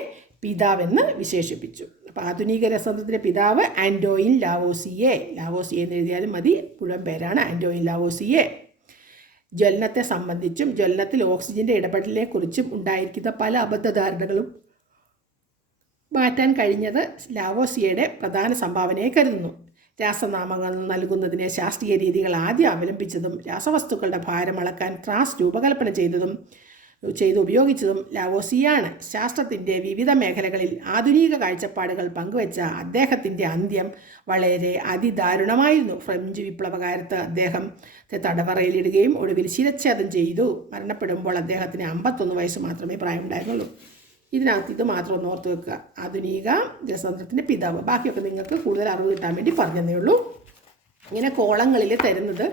പിതാവെന്ന് വിശേഷിപ്പിച്ചു. അപ്പോൾ ആധുനിക രസതന്ത്രത്തിൻ്റെ പിതാവ് ആൻഡോയിൻ ലാവോസിയെ. ലാവോസിയെ എന്ന് എഴുതിയാലും മതി, മുഴുവൻ പേരാണ് ആൻഡോയിൻ ലാവോസിയെ. ജ്വലനത്തെ സംബന്ധിച്ചും ജ്വലനത്തിൽ ഓക്സിജൻ്റെ ഇടപെടലിനെക്കുറിച്ചും ഉണ്ടായിരിക്കുന്ന പല അബദ്ധധാരണകളും മാറ്റാൻ കഴിഞ്ഞത് ലാവോസിയയുടെ പ്രധാന സംഭാവനയെ കരുതുന്നു. രാസനാമങ്ങൾ നൽകുന്നതിന് ശാസ്ത്രീയ രീതികൾ ആദ്യം അവലംബിച്ചതും രാസവസ്തുക്കളുടെ ഭാരം അളക്കാൻ ത്രാസ് രൂപകൽപ്പന ചെയ്ത് ഉപയോഗിച്ചതും ലാവോസിയാണ്. ശാസ്ത്രത്തിൻ്റെ വിവിധ മേഖലകളിൽ ആധുനിക കാഴ്ചപ്പാടുകൾ പങ്കുവച്ച അദ്ദേഹത്തിൻ്റെ അന്ത്യം വളരെ അതിദാരുണമായിരുന്നു. ഫ്രഞ്ച് വിപ്ലവകാലത്ത് അദ്ദേഹത്തെ തടവറയിലിടുകയും ഒടുവിൽ ശിരച്ഛേദം ചെയ്തു. മരണപ്പെടുമ്പോൾ അദ്ദേഹത്തിന് 51 വയസ്സ് മാത്രമേ പ്രായമുണ്ടായിരുന്നുള്ളൂ. ഇതിനകത്ത് ഇത് മാത്രം ഒന്ന് ഓർത്ത് വെക്കുക, ആധുനിക രസതന്ത്രത്തിൻ്റെ പിതാവ്. ബാക്കിയൊക്കെ നിങ്ങൾക്ക് കൂടുതൽ അറിവ് കിട്ടാൻ വേണ്ടി പറഞ്ഞതേ ഉള്ളൂ. ഇങ്ങനെ കോളങ്ങളിൽ തരുന്നത്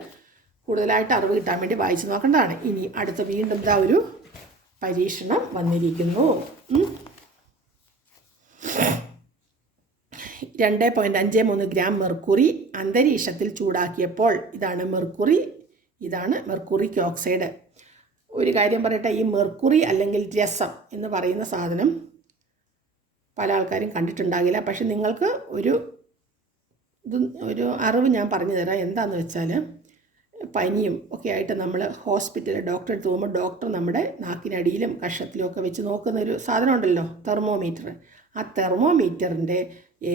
കൂടുതലായിട്ട് അറിവ് കിട്ടാൻ വേണ്ടി വായിച്ചു നോക്കേണ്ടതാണ്. ഇനി അടുത്ത വീണ്ടും ഇതാ ഒരു പരീക്ഷണം വന്നിരിക്കുന്നു. 2.53 ഗ്രാം മെർക്കുറി അന്തരീക്ഷത്തിൽ ചൂടാക്കിയപ്പോൾ, ഇതാണ് മെർക്കുറിക് ഓക്സൈഡ്. ഒരു കാര്യം പറയട്ടെ, ഈ മെർക്കുറി അല്ലെങ്കിൽ രസം എന്ന് പറയുന്ന സാധനം പല ആൾക്കാരും കണ്ടിട്ടുണ്ടാകില്ല. പക്ഷെ നിങ്ങൾക്ക് ഒരു അറിവ് ഞാൻ പറഞ്ഞു തരാം. എന്താണെന്ന് വെച്ചാൽ, പനിയും ഒക്കെ ആയിട്ട് നമ്മൾ ഹോസ്പിറ്റലിൽ ഡോക്ടറെ അടുത്ത് പോകുമ്പോൾ ഡോക്ടർ നമ്മുടെ നാക്കിനടിയിലും കഷത്തിലും ഒക്കെ വെച്ച് നോക്കുന്ന ഒരു സാധനം ഉണ്ടല്ലോ, തെർമോമീറ്റർ. ആ തെർമോമീറ്ററിൻ്റെ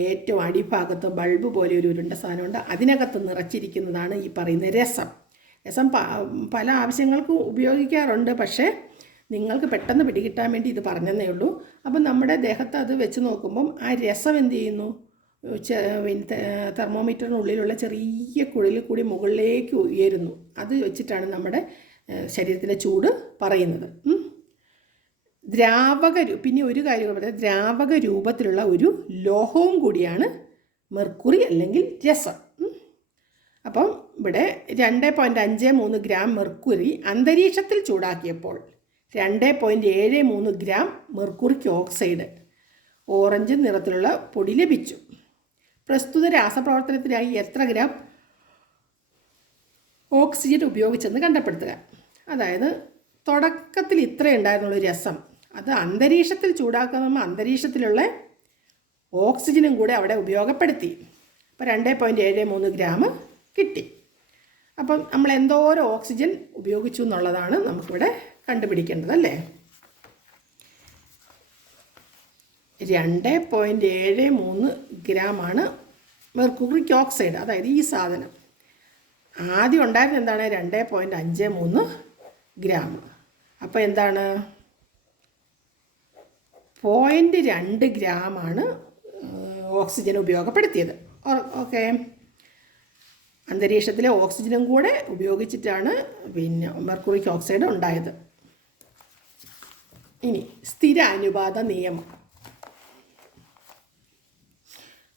ഏറ്റവും അടിഭാഗത്ത് ബൾബ് പോലെ ഒരു ഉരുണ്ട സാധനമുണ്ട്. അതിനകത്ത് നിറച്ചിരിക്കുന്നതാണ് ഈ പറയുന്ന രസം. രസം പല ആവശ്യങ്ങൾക്കും ഉപയോഗിക്കാറുണ്ട്. പക്ഷേ നിങ്ങൾക്ക് പെട്ടെന്ന് പിടികിട്ടാൻ വേണ്ടി ഇത് പറഞ്ഞതേ ഉള്ളൂ. അപ്പം നമ്മുടെ ദേഹത്ത് അത് വെച്ച് നോക്കുമ്പം ആ രസം എന്ത് ചെയ്യുന്നു, തെർമോമീറ്ററിനുള്ളിലുള്ള ചെറിയ കുഴലിൽ കൂടി മുകളിലേക്ക് ഉയരുന്നു. അത് വെച്ചിട്ടാണ് നമ്മുടെ ശരീരത്തിലെ ചൂട് പറയുന്നത്. പിന്നെ ഒരു കാര്യം പറയുന്നത്, ദ്രാവക രൂപത്തിലുള്ള ഒരു ലോഹവും കൂടിയാണ് മെർക്കുറി അല്ലെങ്കിൽ രസം. അപ്പം ഇവിടെ 2.53 ഗ്രാം മെർക്കുറി അന്തരീക്ഷത്തിൽ ചൂടാക്കിയപ്പോൾ 2.73 ഗ്രാം മെർക്കുറിക് ഓക്സൈഡ് ഓറഞ്ച് നിറത്തിലുള്ള പൊടി ലഭിച്ചു. പ്രസ്തുത രാസപ്രവർത്തനത്തിനായി എത്ര ഗ്രാം ഓക്സിജൻ ഉപയോഗിച്ചെന്ന് കണ്ടെപ്പെടുത്തുക. അതായത് തുടക്കത്തിൽ ഇത്രയേ ഉണ്ടായിരുന്നുള്ളൂ രസം. അത് അന്തരീക്ഷത്തിൽ ചൂടാക്കുമ്പോൾ അന്തരീക്ഷത്തിലുള്ള ഓക്സിജനും കൂടെ അവിടെ ഉപയോഗപ്പെടുത്തി. അപ്പോൾ 2.73 ഗ്രാം കിട്ടി. അപ്പം നമ്മൾ എന്തോരം ഓക്സിജൻ ഉപയോഗിച്ചു എന്നുള്ളതാണ് നമുക്കിവിടെ കണ്ടുപിടിക്കേണ്ടത്, അല്ലേ? 2.73 ഗ്രാമാണ് മെർക്കുറിക് ഓക്സൈഡ്, അതായത് ഈ സാധനം. ആദ്യം ഉണ്ടായിരുന്നത് എന്താണ്? 2.53 ഗ്രാം. അപ്പോൾ എന്താണ്? 0.2 ഗ്രാമാണ് ഓക്സിജൻ ഉപയോഗപ്പെടുത്തിയത്. ഓക്കെ, അന്തരീക്ഷത്തിലെ ഓക്സിജനും കൂടെ ഉപയോഗിച്ചിട്ടാണ് മെർക്കുറിക് ഓക്സൈഡ് ഉണ്ടായത്. ഇനി സ്ഥിരാനുപാത നിയമം,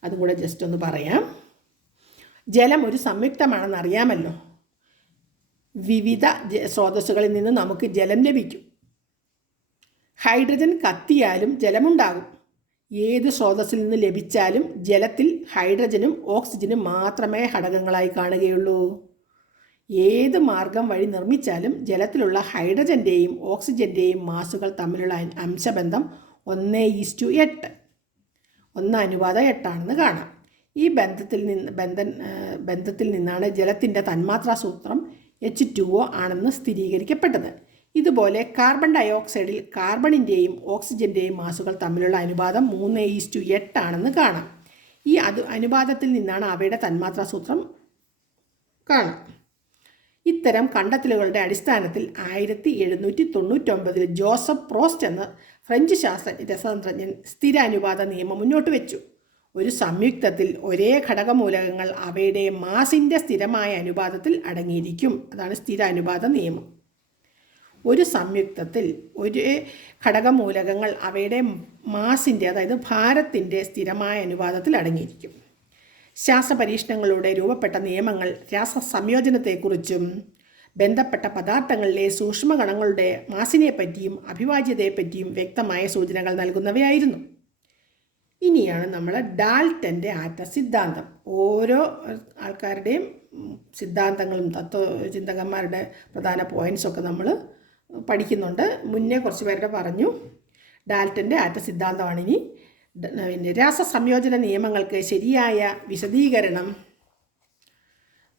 അതും കൂടെ ജസ്റ്റ് ഒന്ന് പറയാം. ജലം ഒരു സംയുക്തമാണെന്ന് അറിയാമല്ലോ. വിവിധ സ്രോതസ്സുകളിൽ നിന്ന് നമുക്ക് ജലം ലഭിക്കും. ഹൈഡ്രജൻ കത്തിയാലും ജലമുണ്ടാകും. ഏത് സ്രോതസ്സിൽ നിന്ന് ലഭിച്ചാലും ജലത്തിൽ ഹൈഡ്രജനും ഓക്സിജനും മാത്രമേ ഘടകങ്ങളായി കാണുകയുള്ളൂ. ഏത് മാർഗം വഴി നിർമ്മിച്ചാലും ജലത്തിലുള്ള ഹൈഡ്രജൻ്റെയും ഓക്സിജൻ്റെയും മാസുകൾ തമ്മിലുള്ള അംശബന്ധം 1:8, 1:8 കാണാം. ഈ ബന്ധത്തിൽ നിന്നാണ് ജലത്തിൻ്റെ തന്മാത്രാ സൂത്രം H2O ആണെന്ന് സ്ഥിരീകരിക്കപ്പെട്ടത്. ഇതുപോലെ കാർബൺ ഡയോക്സൈഡിൽ കാർബണിൻ്റെയും ഓക്സിജൻ്റെയും മാസുകൾ തമ്മിലുള്ള അനുപാതം 3:8 കാണാം. ഈ അനുപാതത്തിൽ നിന്നാണ് അവയുടെ തന്മാത്രാ സൂത്രം കാണാം. ഇത്തരം കണ്ടെത്തലുകളുടെ അടിസ്ഥാനത്തിൽ 1799 ജോസഫ് പ്രോസ്റ്റ് എന്ന ഫ്രഞ്ച് രസതന്ത്രജ്ഞൻ സ്ഥിര അനുപാത നിയമം മുന്നോട്ട് വെച്ചു. ഒരു സംയുക്തത്തിൽ ഒരേ ഘടകമൂലകങ്ങൾ അവയുടെ മാസിൻ്റെ സ്ഥിരമായ അനുപാതത്തിൽ അടങ്ങിയിരിക്കും. അതാണ് സ്ഥിര അനുപാത നിയമം. ഒരു സംയുക്തത്തിൽ ഒരേ ഘടകമൂലകങ്ങൾ അവയുടെ മാസിൻ്റെ, അതായത് ഭാരത്തിൻ്റെ സ്ഥിരമായ അനുപാതത്തിൽ അടങ്ങിയിരിക്കും. ശാസ്ത്ര പരീക്ഷണങ്ങളിലൂടെ രൂപപ്പെട്ട നിയമങ്ങൾ രാസസംയോജനത്തെക്കുറിച്ചും ബന്ധപ്പെട്ട പദാർത്ഥങ്ങളിലെ സൂക്ഷ്മകണങ്ങളുടെ മാസിനെപ്പറ്റിയും അഭിവാജ്യതയെപ്പറ്റിയും വ്യക്തമായ സൂചനകൾ നൽകുന്നവയായിരുന്നു. ഇനിയാണ് നമ്മൾ ഡാൽട്ടൻ്റെ ആറ്റ സിദ്ധാന്തം. ഓരോ ആൾക്കാരുടെയും സിദ്ധാന്തങ്ങളും തത്വചിന്തകന്മാരുടെ പ്രധാന പോയിൻറ്റ്സൊക്കെ നമ്മൾ പഠിക്കുന്നുണ്ട്. മുന്നേ കുറച്ച് പേരുടെ പറഞ്ഞു. ഡാൽട്ടൻ്റെ ആറ്റ സിദ്ധാന്തമാണ് ഇനി. പിന്നെ രാസസംയോജന നിയമങ്ങൾക്ക് ശരിയായ വിശദീകരണം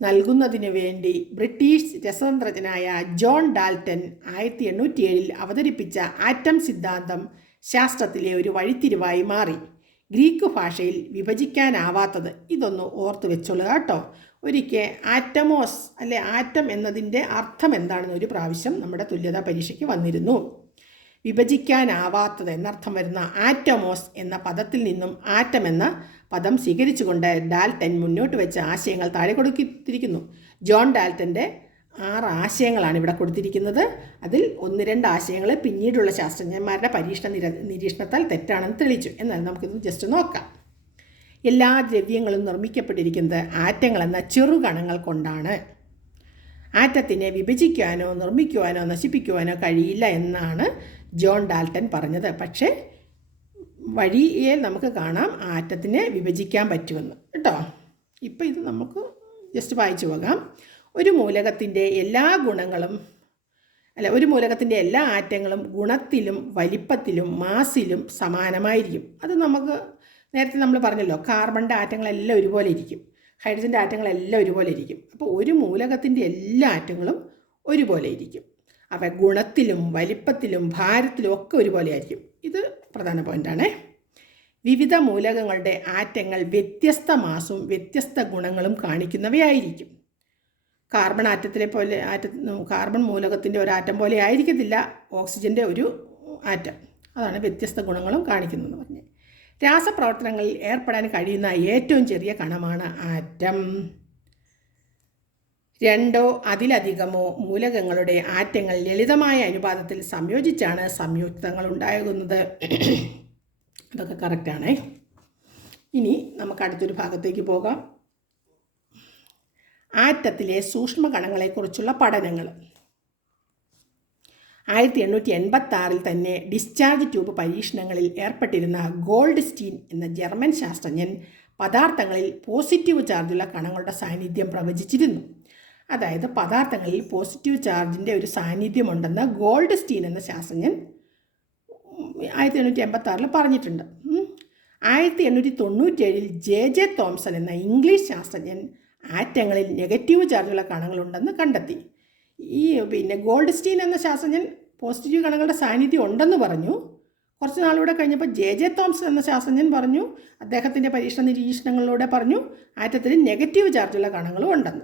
നൽകുന്നതിനു വേണ്ടി ബ്രിട്ടീഷ് രസതന്ത്രജ്ഞനായ ജോൺ ഡാൽട്ടൺ 1807 അവതരിപ്പിച്ച ആറ്റം സിദ്ധാന്തം ശാസ്ത്രത്തിലെ ഒരു വഴിത്തിരിവായി മാറി. ഗ്രീക്ക് ഭാഷയിൽ വിഭജിക്കാനാവാത്തത്, ഇതൊന്ന് ഓർത്ത് വെച്ചോളുക കേട്ടോ. ഒരിക്കൽ ആറ്റമോസ് അല്ലെ ആറ്റം എന്നതിൻ്റെ അർത്ഥം എന്താണെന്ന് ഒരു പ്രാവശ്യം നമ്മുടെ തുല്യതാ പരീക്ഷയ്ക്ക് വന്നിരുന്നു. വിഭജിക്കാനാവാത്തത് എന്നർത്ഥം വരുന്ന ആറ്റമോസ് എന്ന പദത്തിൽ നിന്നും ആറ്റം എന്ന പദം സ്വീകരിച്ചുകൊണ്ട് ഡാൽട്ടൺ മുന്നോട്ട് വെച്ച ആശയങ്ങൾ താഴെ കൊടുത്തിരിക്കുന്നു. ജോൺ ഡാൽട്ടൻ്റെ 6 ആശയങ്ങളാണ് ഇവിടെ കൊടുത്തിരിക്കുന്നത്. അതിൽ 1-2 ആശയങ്ങൾ പിന്നീടുള്ള ശാസ്ത്രജ്ഞന്മാരുടെ നിരീക്ഷണത്താൽ തെറ്റാണെന്ന് തെളിയിച്ചു. എന്നാൽ നമുക്കിത് ജസ്റ്റ് നോക്കാം. എല്ലാ ദ്രവ്യങ്ങളും നിർമ്മിക്കപ്പെട്ടിരിക്കുന്നത് ആറ്റങ്ങൾ എന്ന ചെറുകണങ്ങൾ കൊണ്ടാണ്. ആറ്റത്തിനെ വിഭജിക്കുവാനോ നിർമ്മിക്കുവാനോ നശിപ്പിക്കുവാനോ കഴിയില്ല എന്നാണ് ജോൺ ഡാൽട്ടൺ പറഞ്ഞത്. പക്ഷേ വഴിയെ നമുക്ക് കാണാം ആറ്റത്തിനെ വിഭജിക്കാൻ പറ്റുമെന്ന് കേട്ടോ. ഇപ്പോൾ ഇത് നമുക്ക് ജസ്റ്റ് വായിച്ചു പോകാം. ഒരു മൂലകത്തിൻ്റെ എല്ലാ ആറ്റങ്ങളും ഗുണത്തിലും വലിപ്പത്തിലും മാസിലും സമാനമായിരിക്കും. അത് നമുക്ക് നേരത്തെ നമ്മൾ പറഞ്ഞല്ലോ, കാർബണിൻ്റെ ആറ്റങ്ങളെല്ലാം ഒരുപോലെ ഇരിക്കും, ഹൈഡ്രജൻ്റെ ആറ്റങ്ങളെല്ലാം ഒരുപോലെ ഇരിക്കും. അപ്പോൾ ഒരു മൂലകത്തിൻ്റെ എല്ലാ ആറ്റങ്ങളും ഒരുപോലെ ഇരിക്കും. അവ ഗുണത്തിലും വലിപ്പത്തിലും ഭാരത്തിലും ഒക്കെ ഒരുപോലെ ആയിരിക്കും. ഇത് പ്രധാന പോയിൻ്റാണ്. വിവിധ മൂലകങ്ങളുടെ ആറ്റങ്ങൾ വ്യത്യസ്ത മാസും വ്യത്യസ്ത ഗുണങ്ങളും കാണിക്കുന്നവയായിരിക്കും. കാർബൺ കാർബൺ മൂലകത്തിൻ്റെ ഒരു ആറ്റം പോലെ ആയിരിക്കത്തില്ല ഓക്സിജൻ്റെ ഒരു ആറ്റം. അതാണ് വ്യത്യസ്ത ഗുണങ്ങളും കാണിക്കുന്നതെന്ന് പറഞ്ഞത്. രാസപ്രവർത്തനങ്ങളിൽ ഏർപ്പെടാൻ കഴിയുന്ന ഏറ്റവും ചെറിയ കണമാണ് ആറ്റം. 2 അതിലധികമോ മൂലകങ്ങളുടെ ആറ്റങ്ങൾ ലളിതമായ അനുപാതത്തിൽ സംയോജിച്ചാണ് സംയുക്തങ്ങൾ ഉണ്ടാകുന്നത്. അതൊക്കെ കറക്റ്റാണേ. ഇനി നമുക്ക് അടുത്തൊരു ഭാഗത്തേക്ക് പോകാം. ആറ്റത്തിലെ സൂക്ഷ്മകണങ്ങളെക്കുറിച്ചുള്ള പഠനങ്ങൾ. 1886 തന്നെ ഡിസ്ചാർജ് ട്യൂബ് പരീക്ഷണങ്ങളിൽ ഏർപ്പെട്ടിരുന്ന ഗോൾഡ്സ്റ്റീൻ എന്ന ജർമ്മൻ ശാസ്ത്രജ്ഞൻ പദാർത്ഥങ്ങളിൽ പോസിറ്റീവ് ചാർജുള്ള കണങ്ങളുടെ സാന്നിധ്യം പ്രവചിച്ചിരുന്നു. അതായത് പദാർത്ഥങ്ങളിൽ പോസിറ്റീവ് ചാർജിൻ്റെ ഒരു സാന്നിധ്യമുണ്ടെന്ന് ഗോൾഡ്സ്റ്റീൻ എന്ന ശാസ്ത്രജ്ഞൻ 1886 പറഞ്ഞിട്ടുണ്ട്. 1897 ജെ തോംസൺ എന്ന ഇംഗ്ലീഷ് ശാസ്ത്രജ്ഞൻ ആറ്റങ്ങളിൽ നെഗറ്റീവ് ചാർജുള്ള കണങ്ങളുണ്ടെന്ന് കണ്ടെത്തി. ഗോൾഡ്സ്റ്റീൻ എന്ന ശാസ്ത്രജ്ഞൻ പോസിറ്റീവ് കണങ്ങളുടെ സാന്നിധ്യം ഉണ്ടെന്ന് പറഞ്ഞു. കുറച്ച് നാളിലൂടെ കഴിഞ്ഞപ്പോൾ ജെ തോംസൺ എന്ന ശാസ്ത്രജ്ഞൻ പറഞ്ഞു, അദ്ദേഹത്തിൻ്റെ നിരീക്ഷണങ്ങളിലൂടെ പറഞ്ഞു ആറ്റത്തിൽ നെഗറ്റീവ് ചാർജുള്ള കണങ്ങളും ഉണ്ടെന്ന്.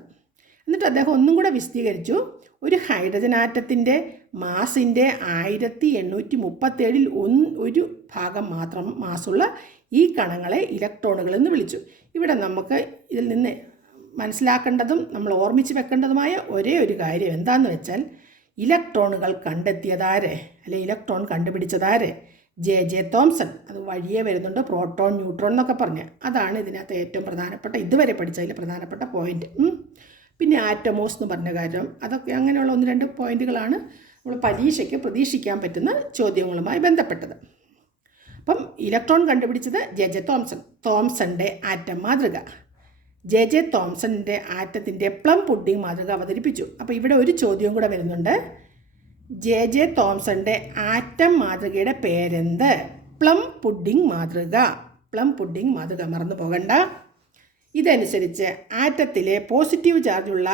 എന്നിട്ട് അദ്ദേഹം ഒന്നും കൂടെ വിശദീകരിച്ചു. ഒരു ഹൈഡ്രജൻ ആറ്റത്തിൻ്റെ മാസിൻ്റെ 1837 ഒരു ഭാഗം മാത്രം മാസുള്ള ഈ കണങ്ങളെ ഇലക്ട്രോണുകൾ എന്ന് വിളിച്ചു. ഇവിടെ നമുക്ക് ഇതിൽ നിന്ന് മനസ്സിലാക്കേണ്ടതും നമ്മൾ ഓർമ്മിച്ച് വെക്കേണ്ടതുമായ ഒരേ ഒരു കാര്യം എന്താണെന്ന് വെച്ചാൽ, ഇലക്ട്രോണുകൾ കണ്ടെത്തിയതാരെ അല്ലെ ഇലക്ട്രോൺ കണ്ടുപിടിച്ചതാരെ? J Thomson. അത് വഴിയേ വരുന്നുണ്ട്, പ്രോട്ടോൺ ന്യൂട്രോൺ എന്നൊക്കെ പറഞ്ഞ്. അതാണ് ഇതിനകത്ത് ഏറ്റവും പ്രധാനപ്പെട്ട, ഇതുവരെ പഠിച്ചതിൽ പ്രധാനപ്പെട്ട പോയിന്റ്. പിന്നെ ആറ്റമോസ് എന്ന് പറഞ്ഞ കാര്യം, അതൊക്കെ അങ്ങനെയുള്ള 1-2 പോയിന്റുകളാണ് നമ്മൾ പരീക്ഷയ്ക്ക് പ്രതീക്ഷിക്കാൻ പറ്റുന്ന ചോദ്യങ്ങളുമായി ബന്ധപ്പെട്ടത്. അപ്പം ഇലക്ട്രോൺ കണ്ടുപിടിച്ചത് ജെ തോംസൻ്റെ ആറ്റം മാതൃക. ജെ തോംസൻ്റെ ആറ്റത്തിൻ്റെ പ്ലം പുഡിംഗ് മാതൃക അവതരിപ്പിച്ചു. അപ്പോൾ ഇവിടെ ഒരു ചോദ്യവും കൂടെ വരുന്നുണ്ട്. ജെ തോംസൻ്റെ ആറ്റം മാതൃകയുടെ പേരെന്ത്? പ്ലം പുഡിംഗ് മാതൃക. പ്ലം പുഡിംഗ് മാതൃക മറന്നു പോകണ്ട. ഇതനുസരിച്ച് ആറ്റത്തിലെ പോസിറ്റീവ് ചാർജുള്ള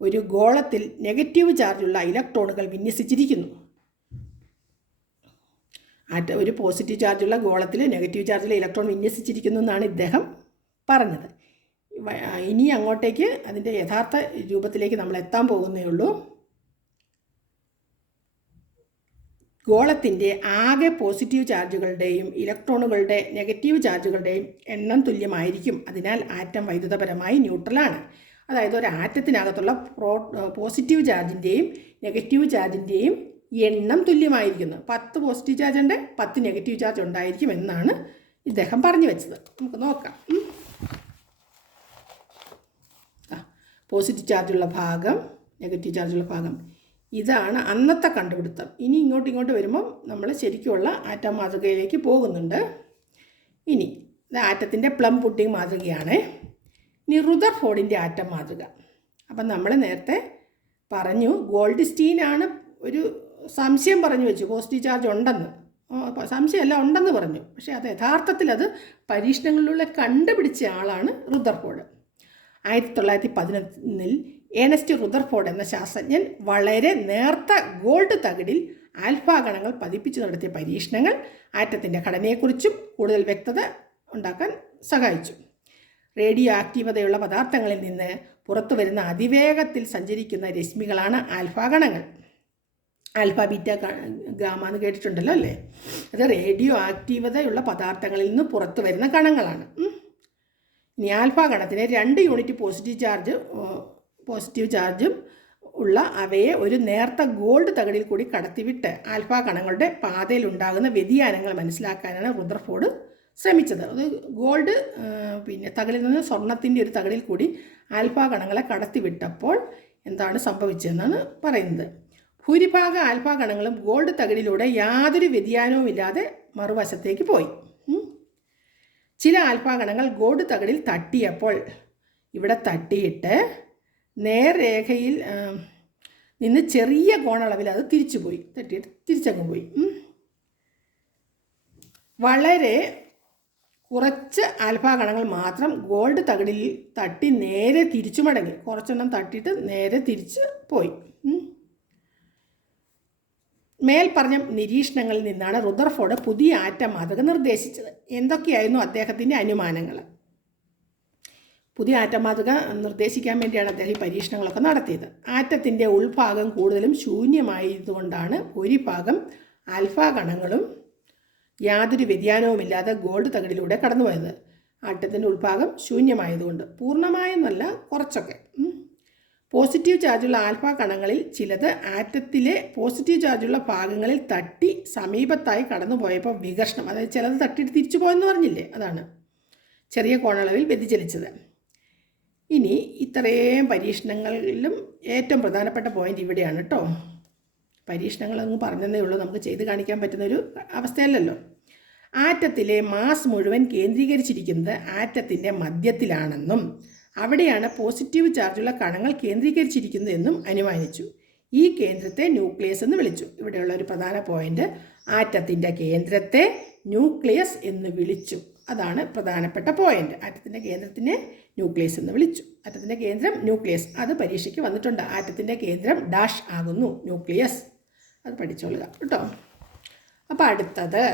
ഒരു ഗോളത്തിൽ നെഗറ്റീവ് ചാർജുള്ള ഇലക്ട്രോണുകൾ വിന്യസിച്ചിരിക്കുന്നു. ഒരു പോസിറ്റീവ് ചാർജുള്ള ഗോളത്തിൽ നെഗറ്റീവ് ചാർജുള്ള ഇലക്ട്രോൺ വിന്യസിച്ചിരിക്കുന്നു എന്നാണ് ഇദ്ദേഹം പറഞ്ഞത്. ഇനി അങ്ങോട്ടേക്ക് അതിൻ്റെ യഥാർത്ഥ രൂപത്തിലേക്ക് നമ്മൾ എത്താൻ പോകുന്നേ ഉള്ളൂ. ഗോളത്തിൻ്റെ ആകെ പോസിറ്റീവ് ചാർജുകളുടെയും ഇലക്ട്രോണുകളുടെ നെഗറ്റീവ് ചാർജുകളുടെയും എണ്ണം തുല്യമായിരിക്കും. അതിനാൽ ആറ്റം വൈദ്യുതപരമായി ന്യൂട്രലാണ്. അതായത് ഒരു ആറ്റത്തിനകത്തുള്ള പോസിറ്റീവ് ചാർജിൻ്റെയും നെഗറ്റീവ് ചാർജിൻ്റെയും എണ്ണം തുല്യമായിരിക്കുന്നു. 10 പോസിറ്റീവ് ചാർജ് ഉണ്ട്, 10 നെഗറ്റീവ് ചാർജ് ഉണ്ടായിരിക്കും എന്നാണ് ഇദ്ദേഹം പറഞ്ഞു വെച്ചത്. നമുക്ക് നോക്കാം. പോസിറ്റീവ് ചാർജുള്ള ഭാഗം, നെഗറ്റീവ് ചാർജുള്ള ഭാഗം, ഇതാണ് അന്നത്തെ കണ്ടുപിടുത്തം. ഇനി ഇങ്ങോട്ട് വരുമ്പം നമ്മൾ ശരിക്കുമുള്ള ആറ്റം മാതൃകയിലേക്ക് പോകുന്നുണ്ട്. ഇനി ഇത് ആറ്റത്തിൻ്റെ പ്ലം പുഡിംഗ് മാതൃകയാണ്. ഇനി റുദർഫോർഡിൻ്റെ ആറ്റം മാതൃക. അപ്പം നമ്മൾ നേരത്തെ പറഞ്ഞു ഗോൾഡ്സ്റ്റീനാണ് ഒരു സംശയം പറഞ്ഞു വെച്ചു, പോസിറ്റീവ് ചാർജ് ഉണ്ടെന്ന്. സംശയമല്ല, ഉണ്ടെന്ന് പറഞ്ഞു. പക്ഷേ അത് യഥാർത്ഥത്തിൽ അത് പരീക്ഷണങ്ങളിലൂടെ കണ്ടുപിടിച്ച ആളാണ് റുദർഫോർഡ്. 1911 ഏണസ്റ്റ് റുദർഫോർഡ് എന്ന ശാസ്ത്രജ്ഞൻ വളരെ നേർത്ത ഗോൾഡ് തകിടിൽ ആൽഫ കണങ്ങൾ പതിപ്പിച്ചു നടത്തിയ പരീക്ഷണങ്ങൾ ആറ്റത്തിൻ്റെ ഘടനയെക്കുറിച്ചും കൂടുതൽ വ്യക്തത ഉണ്ടാക്കാൻ സഹായിച്ചു. റേഡിയോ ആക്റ്റീവതയുള്ള പദാർത്ഥങ്ങളിൽ നിന്ന് പുറത്തു വരുന്ന അതിവേഗത്തിൽ സഞ്ചരിക്കുന്ന രശ്മികളാണ് ആൽഫ കണങ്ങൾ. ആൽഫ ബീറ്റ ഗാമ എന്ന് കേട്ടിട്ടുണ്ടല്ലോ അല്ലേ? അത് റേഡിയോ ആക്റ്റീവതയുള്ള പദാർത്ഥങ്ങളിൽ നിന്ന് പുറത്തു വരുന്ന കണങ്ങളാണ്. ഇനി ആൽഫ കണത്തിന് 2 യൂണിറ്റ് പോസിറ്റീവ് ചാർജും ഉള്ള അവയെ ഒരു നേർത്ത ഗോൾഡ് തകിടിൽ കൂടി കടത്തിവിട്ട് ആൽഫ കണങ്ങളുടെ പാതയിൽ ഉണ്ടാകുന്ന വ്യതിയാനങ്ങൾ മനസ്സിലാക്കാനാണ് റുദർഫോർഡ് ശ്രമിച്ചത്. അത് ഗോൾഡ് തകിടിൽ നിന്ന് സ്വർണത്തിൻ്റെ ഒരു തകിടിൽ കൂടി ആൽഫ കണങ്ങളെ കടത്തിവിട്ടപ്പോൾ എന്താണ് സംഭവിച്ചതെന്നാണ് പറയുന്നത്. ഭൂരിഭാഗം ആൽഫ കണങ്ങളും ഗോൾഡ് തകിടിലൂടെ യാതൊരു വ്യതിയാനവുമില്ലാതെ മറുവശത്തേക്ക് പോയി. ചില ആൽഫ കണങ്ങൾ ഗോൾഡ് തകിടിൽ തട്ടിയപ്പോൾ ഇവിടെ തട്ടിയിട്ട് നേർരേഖയിൽ നിന്ന് ചെറിയ കോണളവിൽ അത് തിരിച്ചുപോയി, തട്ടിയിട്ട് തിരിച്ചങ്ങ് പോയി. വളരെ കുറച്ച് ആൽഫ കണങ്ങൾ മാത്രം ഗോൾഡ് തകിടിൽ തട്ടി നേരെ തിരിച്ചു മടങ്ങി. കുറച്ചെണ്ണം തട്ടിയിട്ട് നേരെ തിരിച്ച് പോയി. മേൽപ്പറഞ്ഞ നിരീക്ഷണങ്ങളിൽ നിന്നാണ് റുദർഫോർഡ് പുതിയ ആറ്റം മാതൃക നിർദ്ദേശിച്ചത്. എന്തൊക്കെയായിരുന്നു അദ്ദേഹത്തിൻ്റെ അനുമാനങ്ങൾ? പുതിയ ആറ്റം മാതൃക നിർദ്ദേശിക്കാൻ വേണ്ടിയാണ് അദ്ദേഹം ഈ പരീക്ഷണങ്ങളൊക്കെ നടത്തിയത്. ആറ്റത്തിൻ്റെ ഉൾഭാഗം കൂടുതലും ശൂന്യമായതുകൊണ്ടാണ് ഭൂരിഭാഗം ആൽഫ കണങ്ങളും യാതൊരു വ്യതിയാനവുമില്ലാതെ ഗോൾഡ് തകിടിലൂടെ കടന്നുപോയത്. ആറ്റത്തിൻ്റെ ഉൾഭാഗം ശൂന്യമായതുകൊണ്ട്, പൂർണ്ണമായെന്നല്ല, കുറച്ചൊക്കെ. പോസിറ്റീവ് ചാർജുള്ള ആൽഫ കണങ്ങളിൽ ചിലത് ആറ്റത്തിലെ പോസിറ്റീവ് ചാർജുള്ള ഭാഗങ്ങളിൽ തട്ടി സമീപത്തായി കടന്നുപോയപ്പോൾ വികർഷണം, അതായത് ചിലത് തട്ടിയിട്ട് തിരിച്ചു പോയെന്ന് പറഞ്ഞില്ലേ, അതാണ് ചെറിയ കോണളവിൽ വ്യതിചലിച്ചത്. ഇനി ഇത്രയും പരീക്ഷണങ്ങളിലും ഏറ്റവും പ്രധാനപ്പെട്ട പോയിന്റ് ഇവിടെയാണ് കേട്ടോ. പരീക്ഷണങ്ങളൊന്നും പറഞ്ഞതേ ഉള്ളൂ, നമുക്ക് ചെയ്ത് കാണിക്കാൻ പറ്റുന്നൊരു അവസ്ഥയല്ലല്ലോ. ആറ്റത്തിലെ മാസ് മുഴുവൻ കേന്ദ്രീകരിച്ചിരിക്കുന്നത് ആറ്റത്തിൻ്റെ മധ്യത്തിലാണെന്നും അവിടെയാണ് പോസിറ്റീവ് ചാർജുള്ള കണങ്ങൾ കേന്ദ്രീകരിച്ചിരിക്കുന്നത് എന്നും അനുമാനിച്ചു. ഈ കേന്ദ്രത്തെ ന്യൂക്ലിയസ് എന്ന് വിളിച്ചു. ഇവിടെയുള്ള ഒരു പ്രധാന പോയിന്റ്, ആറ്റത്തിൻ്റെ കേന്ദ്രത്തെ ന്യൂക്ലിയസ് എന്ന് വിളിച്ചു. അതാണ് പ്രധാനപ്പെട്ട പോയിന്റ്. ആറ്റത്തിൻ്റെ കേന്ദ്രത്തിനെ ന്യൂക്ലിയസ് എന്ന് വിളിച്ചു. ആറ്റത്തിൻ്റെ കേന്ദ്രം ന്യൂക്ലിയസ്, അത് പരീക്ഷയ്ക്ക് വന്നിട്ടുണ്ട്. ആറ്റത്തിൻ്റെ കേന്ദ്രം ഡാഷ് ആകുന്നു, ന്യൂക്ലിയസ്. അത് പഠിച്ചോളുക കേട്ടോ. അപ്പോൾ അടുത്തത്,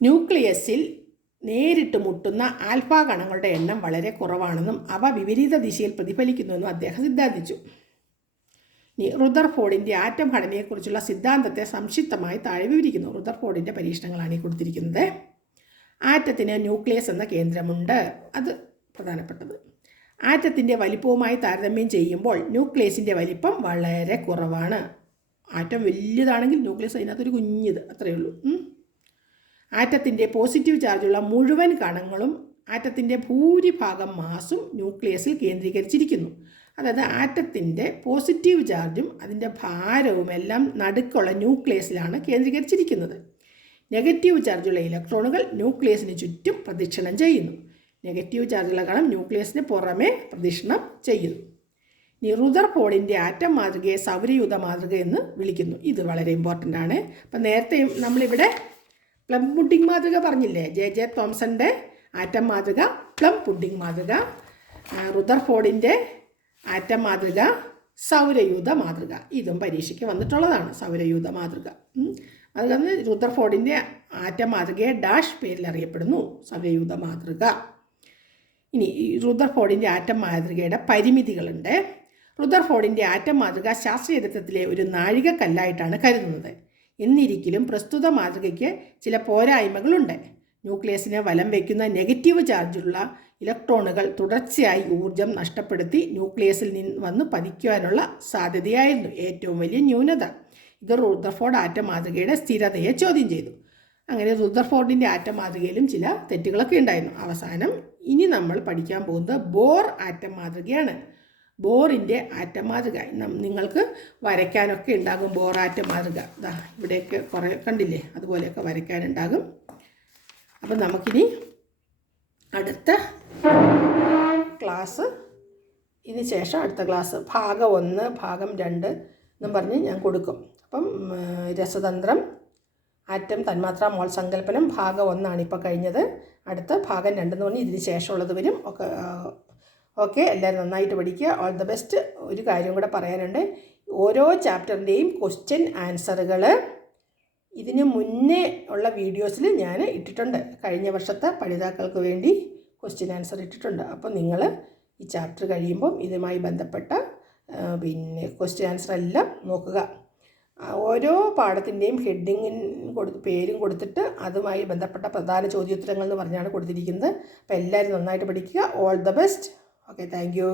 ന്യൂക്ലിയസിൽ നേരിട്ട് മുട്ടുന്ന ആൽഫ കണങ്ങളുടെ എണ്ണം വളരെ കുറവാണെന്നും അവ വിപരീത ദിശയിൽ പ്രതിഫലിക്കുന്നുവെന്നും അദ്ദേഹം സിദ്ധാന്തിച്ചു. റുദർഫോർഡിൻ്റെ ആറ്റം ഘടനയെക്കുറിച്ചുള്ള സിദ്ധാന്തത്തെ സംക്ഷിപ്തമായി താഴെ വിവരിക്കുന്നു. റുദർഫോർഡിൻ്റെ പരീക്ഷണങ്ങളാണ് ഈ കൊടുത്തിരിക്കുന്നത്. ആറ്റത്തിന് ന്യൂക്ലിയസ് എന്ന കേന്ദ്രമുണ്ട്, അത് പ്രധാനപ്പെട്ടത്. ആറ്റത്തിൻ്റെ വലിപ്പവുമായി താരതമ്യം ചെയ്യുമ്പോൾ ന്യൂക്ലിയസിൻ്റെ വലിപ്പം വളരെ കുറവാണ്. ആറ്റം വലിയതാണെങ്കിൽ ന്യൂക്ലിയസ് അതിനകത്തൊരു കുഞ്ഞിത്, അത്രയേ ഉള്ളൂ. ആറ്റത്തിൻ്റെ പോസിറ്റീവ് ചാർജുള്ള മുഴുവൻ കണങ്ങളും ആറ്റത്തിൻ്റെ ഭൂരിഭാഗം മാസും ന്യൂക്ലിയസിൽ കേന്ദ്രീകരിച്ചിരിക്കുന്നു. അതായത് ആറ്റത്തിൻ്റെ പോസിറ്റീവ് ചാർജും അതിൻ്റെ ഭാരവും എല്ലാം നടുക്കുള്ള ന്യൂക്ലിയസിലാണ് കേന്ദ്രീകരിച്ചിരിക്കുന്നത്. നെഗറ്റീവ് ചാർജുള്ള ഇലക്ട്രോണുകൾ ന്യൂക്ലിയസിന് ചുറ്റും പ്രദക്ഷിണം ചെയ്യുന്നു. നെഗറ്റീവ് ചാർജുള്ള കണം ന്യൂക്ലിയസിന് പുറമെ പ്രദക്ഷിണം ചെയ്യുന്നു. ഇനി റുദർഫോർഡിൻ്റെ ആറ്റം മാതൃകയെ സൗരയൂഥ മാതൃക എന്ന് വിളിക്കുന്നു. ഇത് വളരെ ഇമ്പോർട്ടൻ്റ് ആണ്. അപ്പം നേരത്തെ നമ്മളിവിടെ പ്ലം പുഡിംഗ് മാതൃക പറഞ്ഞില്ലേ, ജെ തോംസൻ്റെ ആറ്റം മാതൃക, പ്ലം പുഡിംഗ് മാതൃക. റുദർഫോർഡിൻ്റെ ആറ്റം മാതൃക സൗരയൂഥ മാതൃക. ഇതും പരീക്ഷയ്ക്ക് വന്നിട്ടുള്ളതാണ്, സൗരയൂഥ മാതൃക. അതുകൊണ്ട് റുദർഫോർഡിൻ്റെ ആറ്റം മാതൃകയെ ഡാഷ് പേരിൽ അറിയപ്പെടുന്നു, സൗരയൂഥ മാതൃക. ഇനി റുദർഫോർഡിൻ്റെ ആറ്റം മാതൃകയുടെ പരിമിതികളുണ്ട്. റുദർഫോർഡിൻ്റെ ആറ്റം മാതൃക ശാസ്ത്രീയതത്വത്തിലെ ഒരു നാഴികക്കല്ലായിട്ടാണ് കരുതുന്നത്. എന്നിരിക്കലും പ്രസ്തുത മാതൃകയ്ക്ക് ചില പോരായ്മകളുണ്ട്. ന്യൂക്ലിയസിനെ വലം വയ്ക്കുന്ന നെഗറ്റീവ് ചാർജുള്ള ഇലക്ട്രോണുകൾ തുടർച്ചയായി ഊർജം നഷ്ടപ്പെടുത്തി ന്യൂക്ലിയസിൽ നിന്ന് വന്ന് പതിക്കുവാനുള്ള സാധ്യതയായിരുന്നു ഏറ്റവും വലിയ ന്യൂനത. ഇത് റുദർഫോർഡ് ആറ്റം മാതൃകയുടെ സ്ഥിരതയെ ചോദ്യം ചെയ്തു. അങ്ങനെ റുദർഫോർഡിൻ്റെ ആറ്റം മാതൃകയിലും ചില തെറ്റുകളൊക്കെ ഉണ്ടായിരുന്നു. അവസാനം ഇനി നമ്മൾ പഠിക്കാൻ പോകുന്നത് ബോർ ആറ്റം മാതൃകയാണ്. ബോറിൻ്റെ ആറ്റം മാതൃക നിങ്ങൾക്ക് വരയ്ക്കാനൊക്കെ ഉണ്ടാകും. ബോർ ആറ്റം മാതൃക ഇവിടെയൊക്കെ കുറേ കണ്ടില്ലേ, അതുപോലെയൊക്കെ വരയ്ക്കാനുണ്ടാകും. അപ്പം നമുക്കിനി അടുത്ത ക്ലാസ്, ഇതിന് ശേഷം അടുത്ത ക്ലാസ് ഭാഗം 1 ഭാഗം 2 എന്നും പറഞ്ഞ് ഞാൻ കൊടുക്കും. അപ്പം രസതന്ത്രം, ആറ്റം, തന്മാത്ര, മോൾ സങ്കല്പനം ഭാഗം 1 ഇപ്പോൾ കഴിഞ്ഞത്. അടുത്ത ഭാഗം 2 എന്ന് പറഞ്ഞ് ഇതിന് ശേഷമുള്ളത് വരും. ഓക്കെ, എല്ലാവരും നന്നായിട്ട് പഠിക്കുക. All the best. ഒരു കാര്യം കൂടെ പറയാനുണ്ട്. ഓരോ ചാപ്റ്ററിൻ്റെയും ക്വസ്റ്റ്യൻ ആൻസറുകൾ ഇതിന് മുന്നേ ഉള്ള വീഡിയോസിൽ ഞാൻ ഇട്ടിട്ടുണ്ട്. കഴിഞ്ഞ വർഷത്തെ പഠിതാക്കൾക്ക് വേണ്ടി ക്വസ്റ്റ്യൻ ആൻസർ ഇട്ടിട്ടുണ്ട്. അപ്പോൾ നിങ്ങൾ ഈ ചാപ്റ്റർ കഴിയുമ്പം ഇതുമായി ബന്ധപ്പെട്ട ക്വസ്റ്റ്യൻ ആൻസർ എല്ലാം നോക്കുക. ഓരോ പാഠത്തിൻ്റെയും പേരും കൊടുത്തിട്ട് അതുമായി ബന്ധപ്പെട്ട പ്രധാന ചോദ്യോത്തരങ്ങൾ എന്ന് പറഞ്ഞാണ് കൊടുത്തിരിക്കുന്നത്. അപ്പോൾ എല്ലാവരും നന്നായിട്ട് പഠിക്കുക. All the best. Okay, thank you.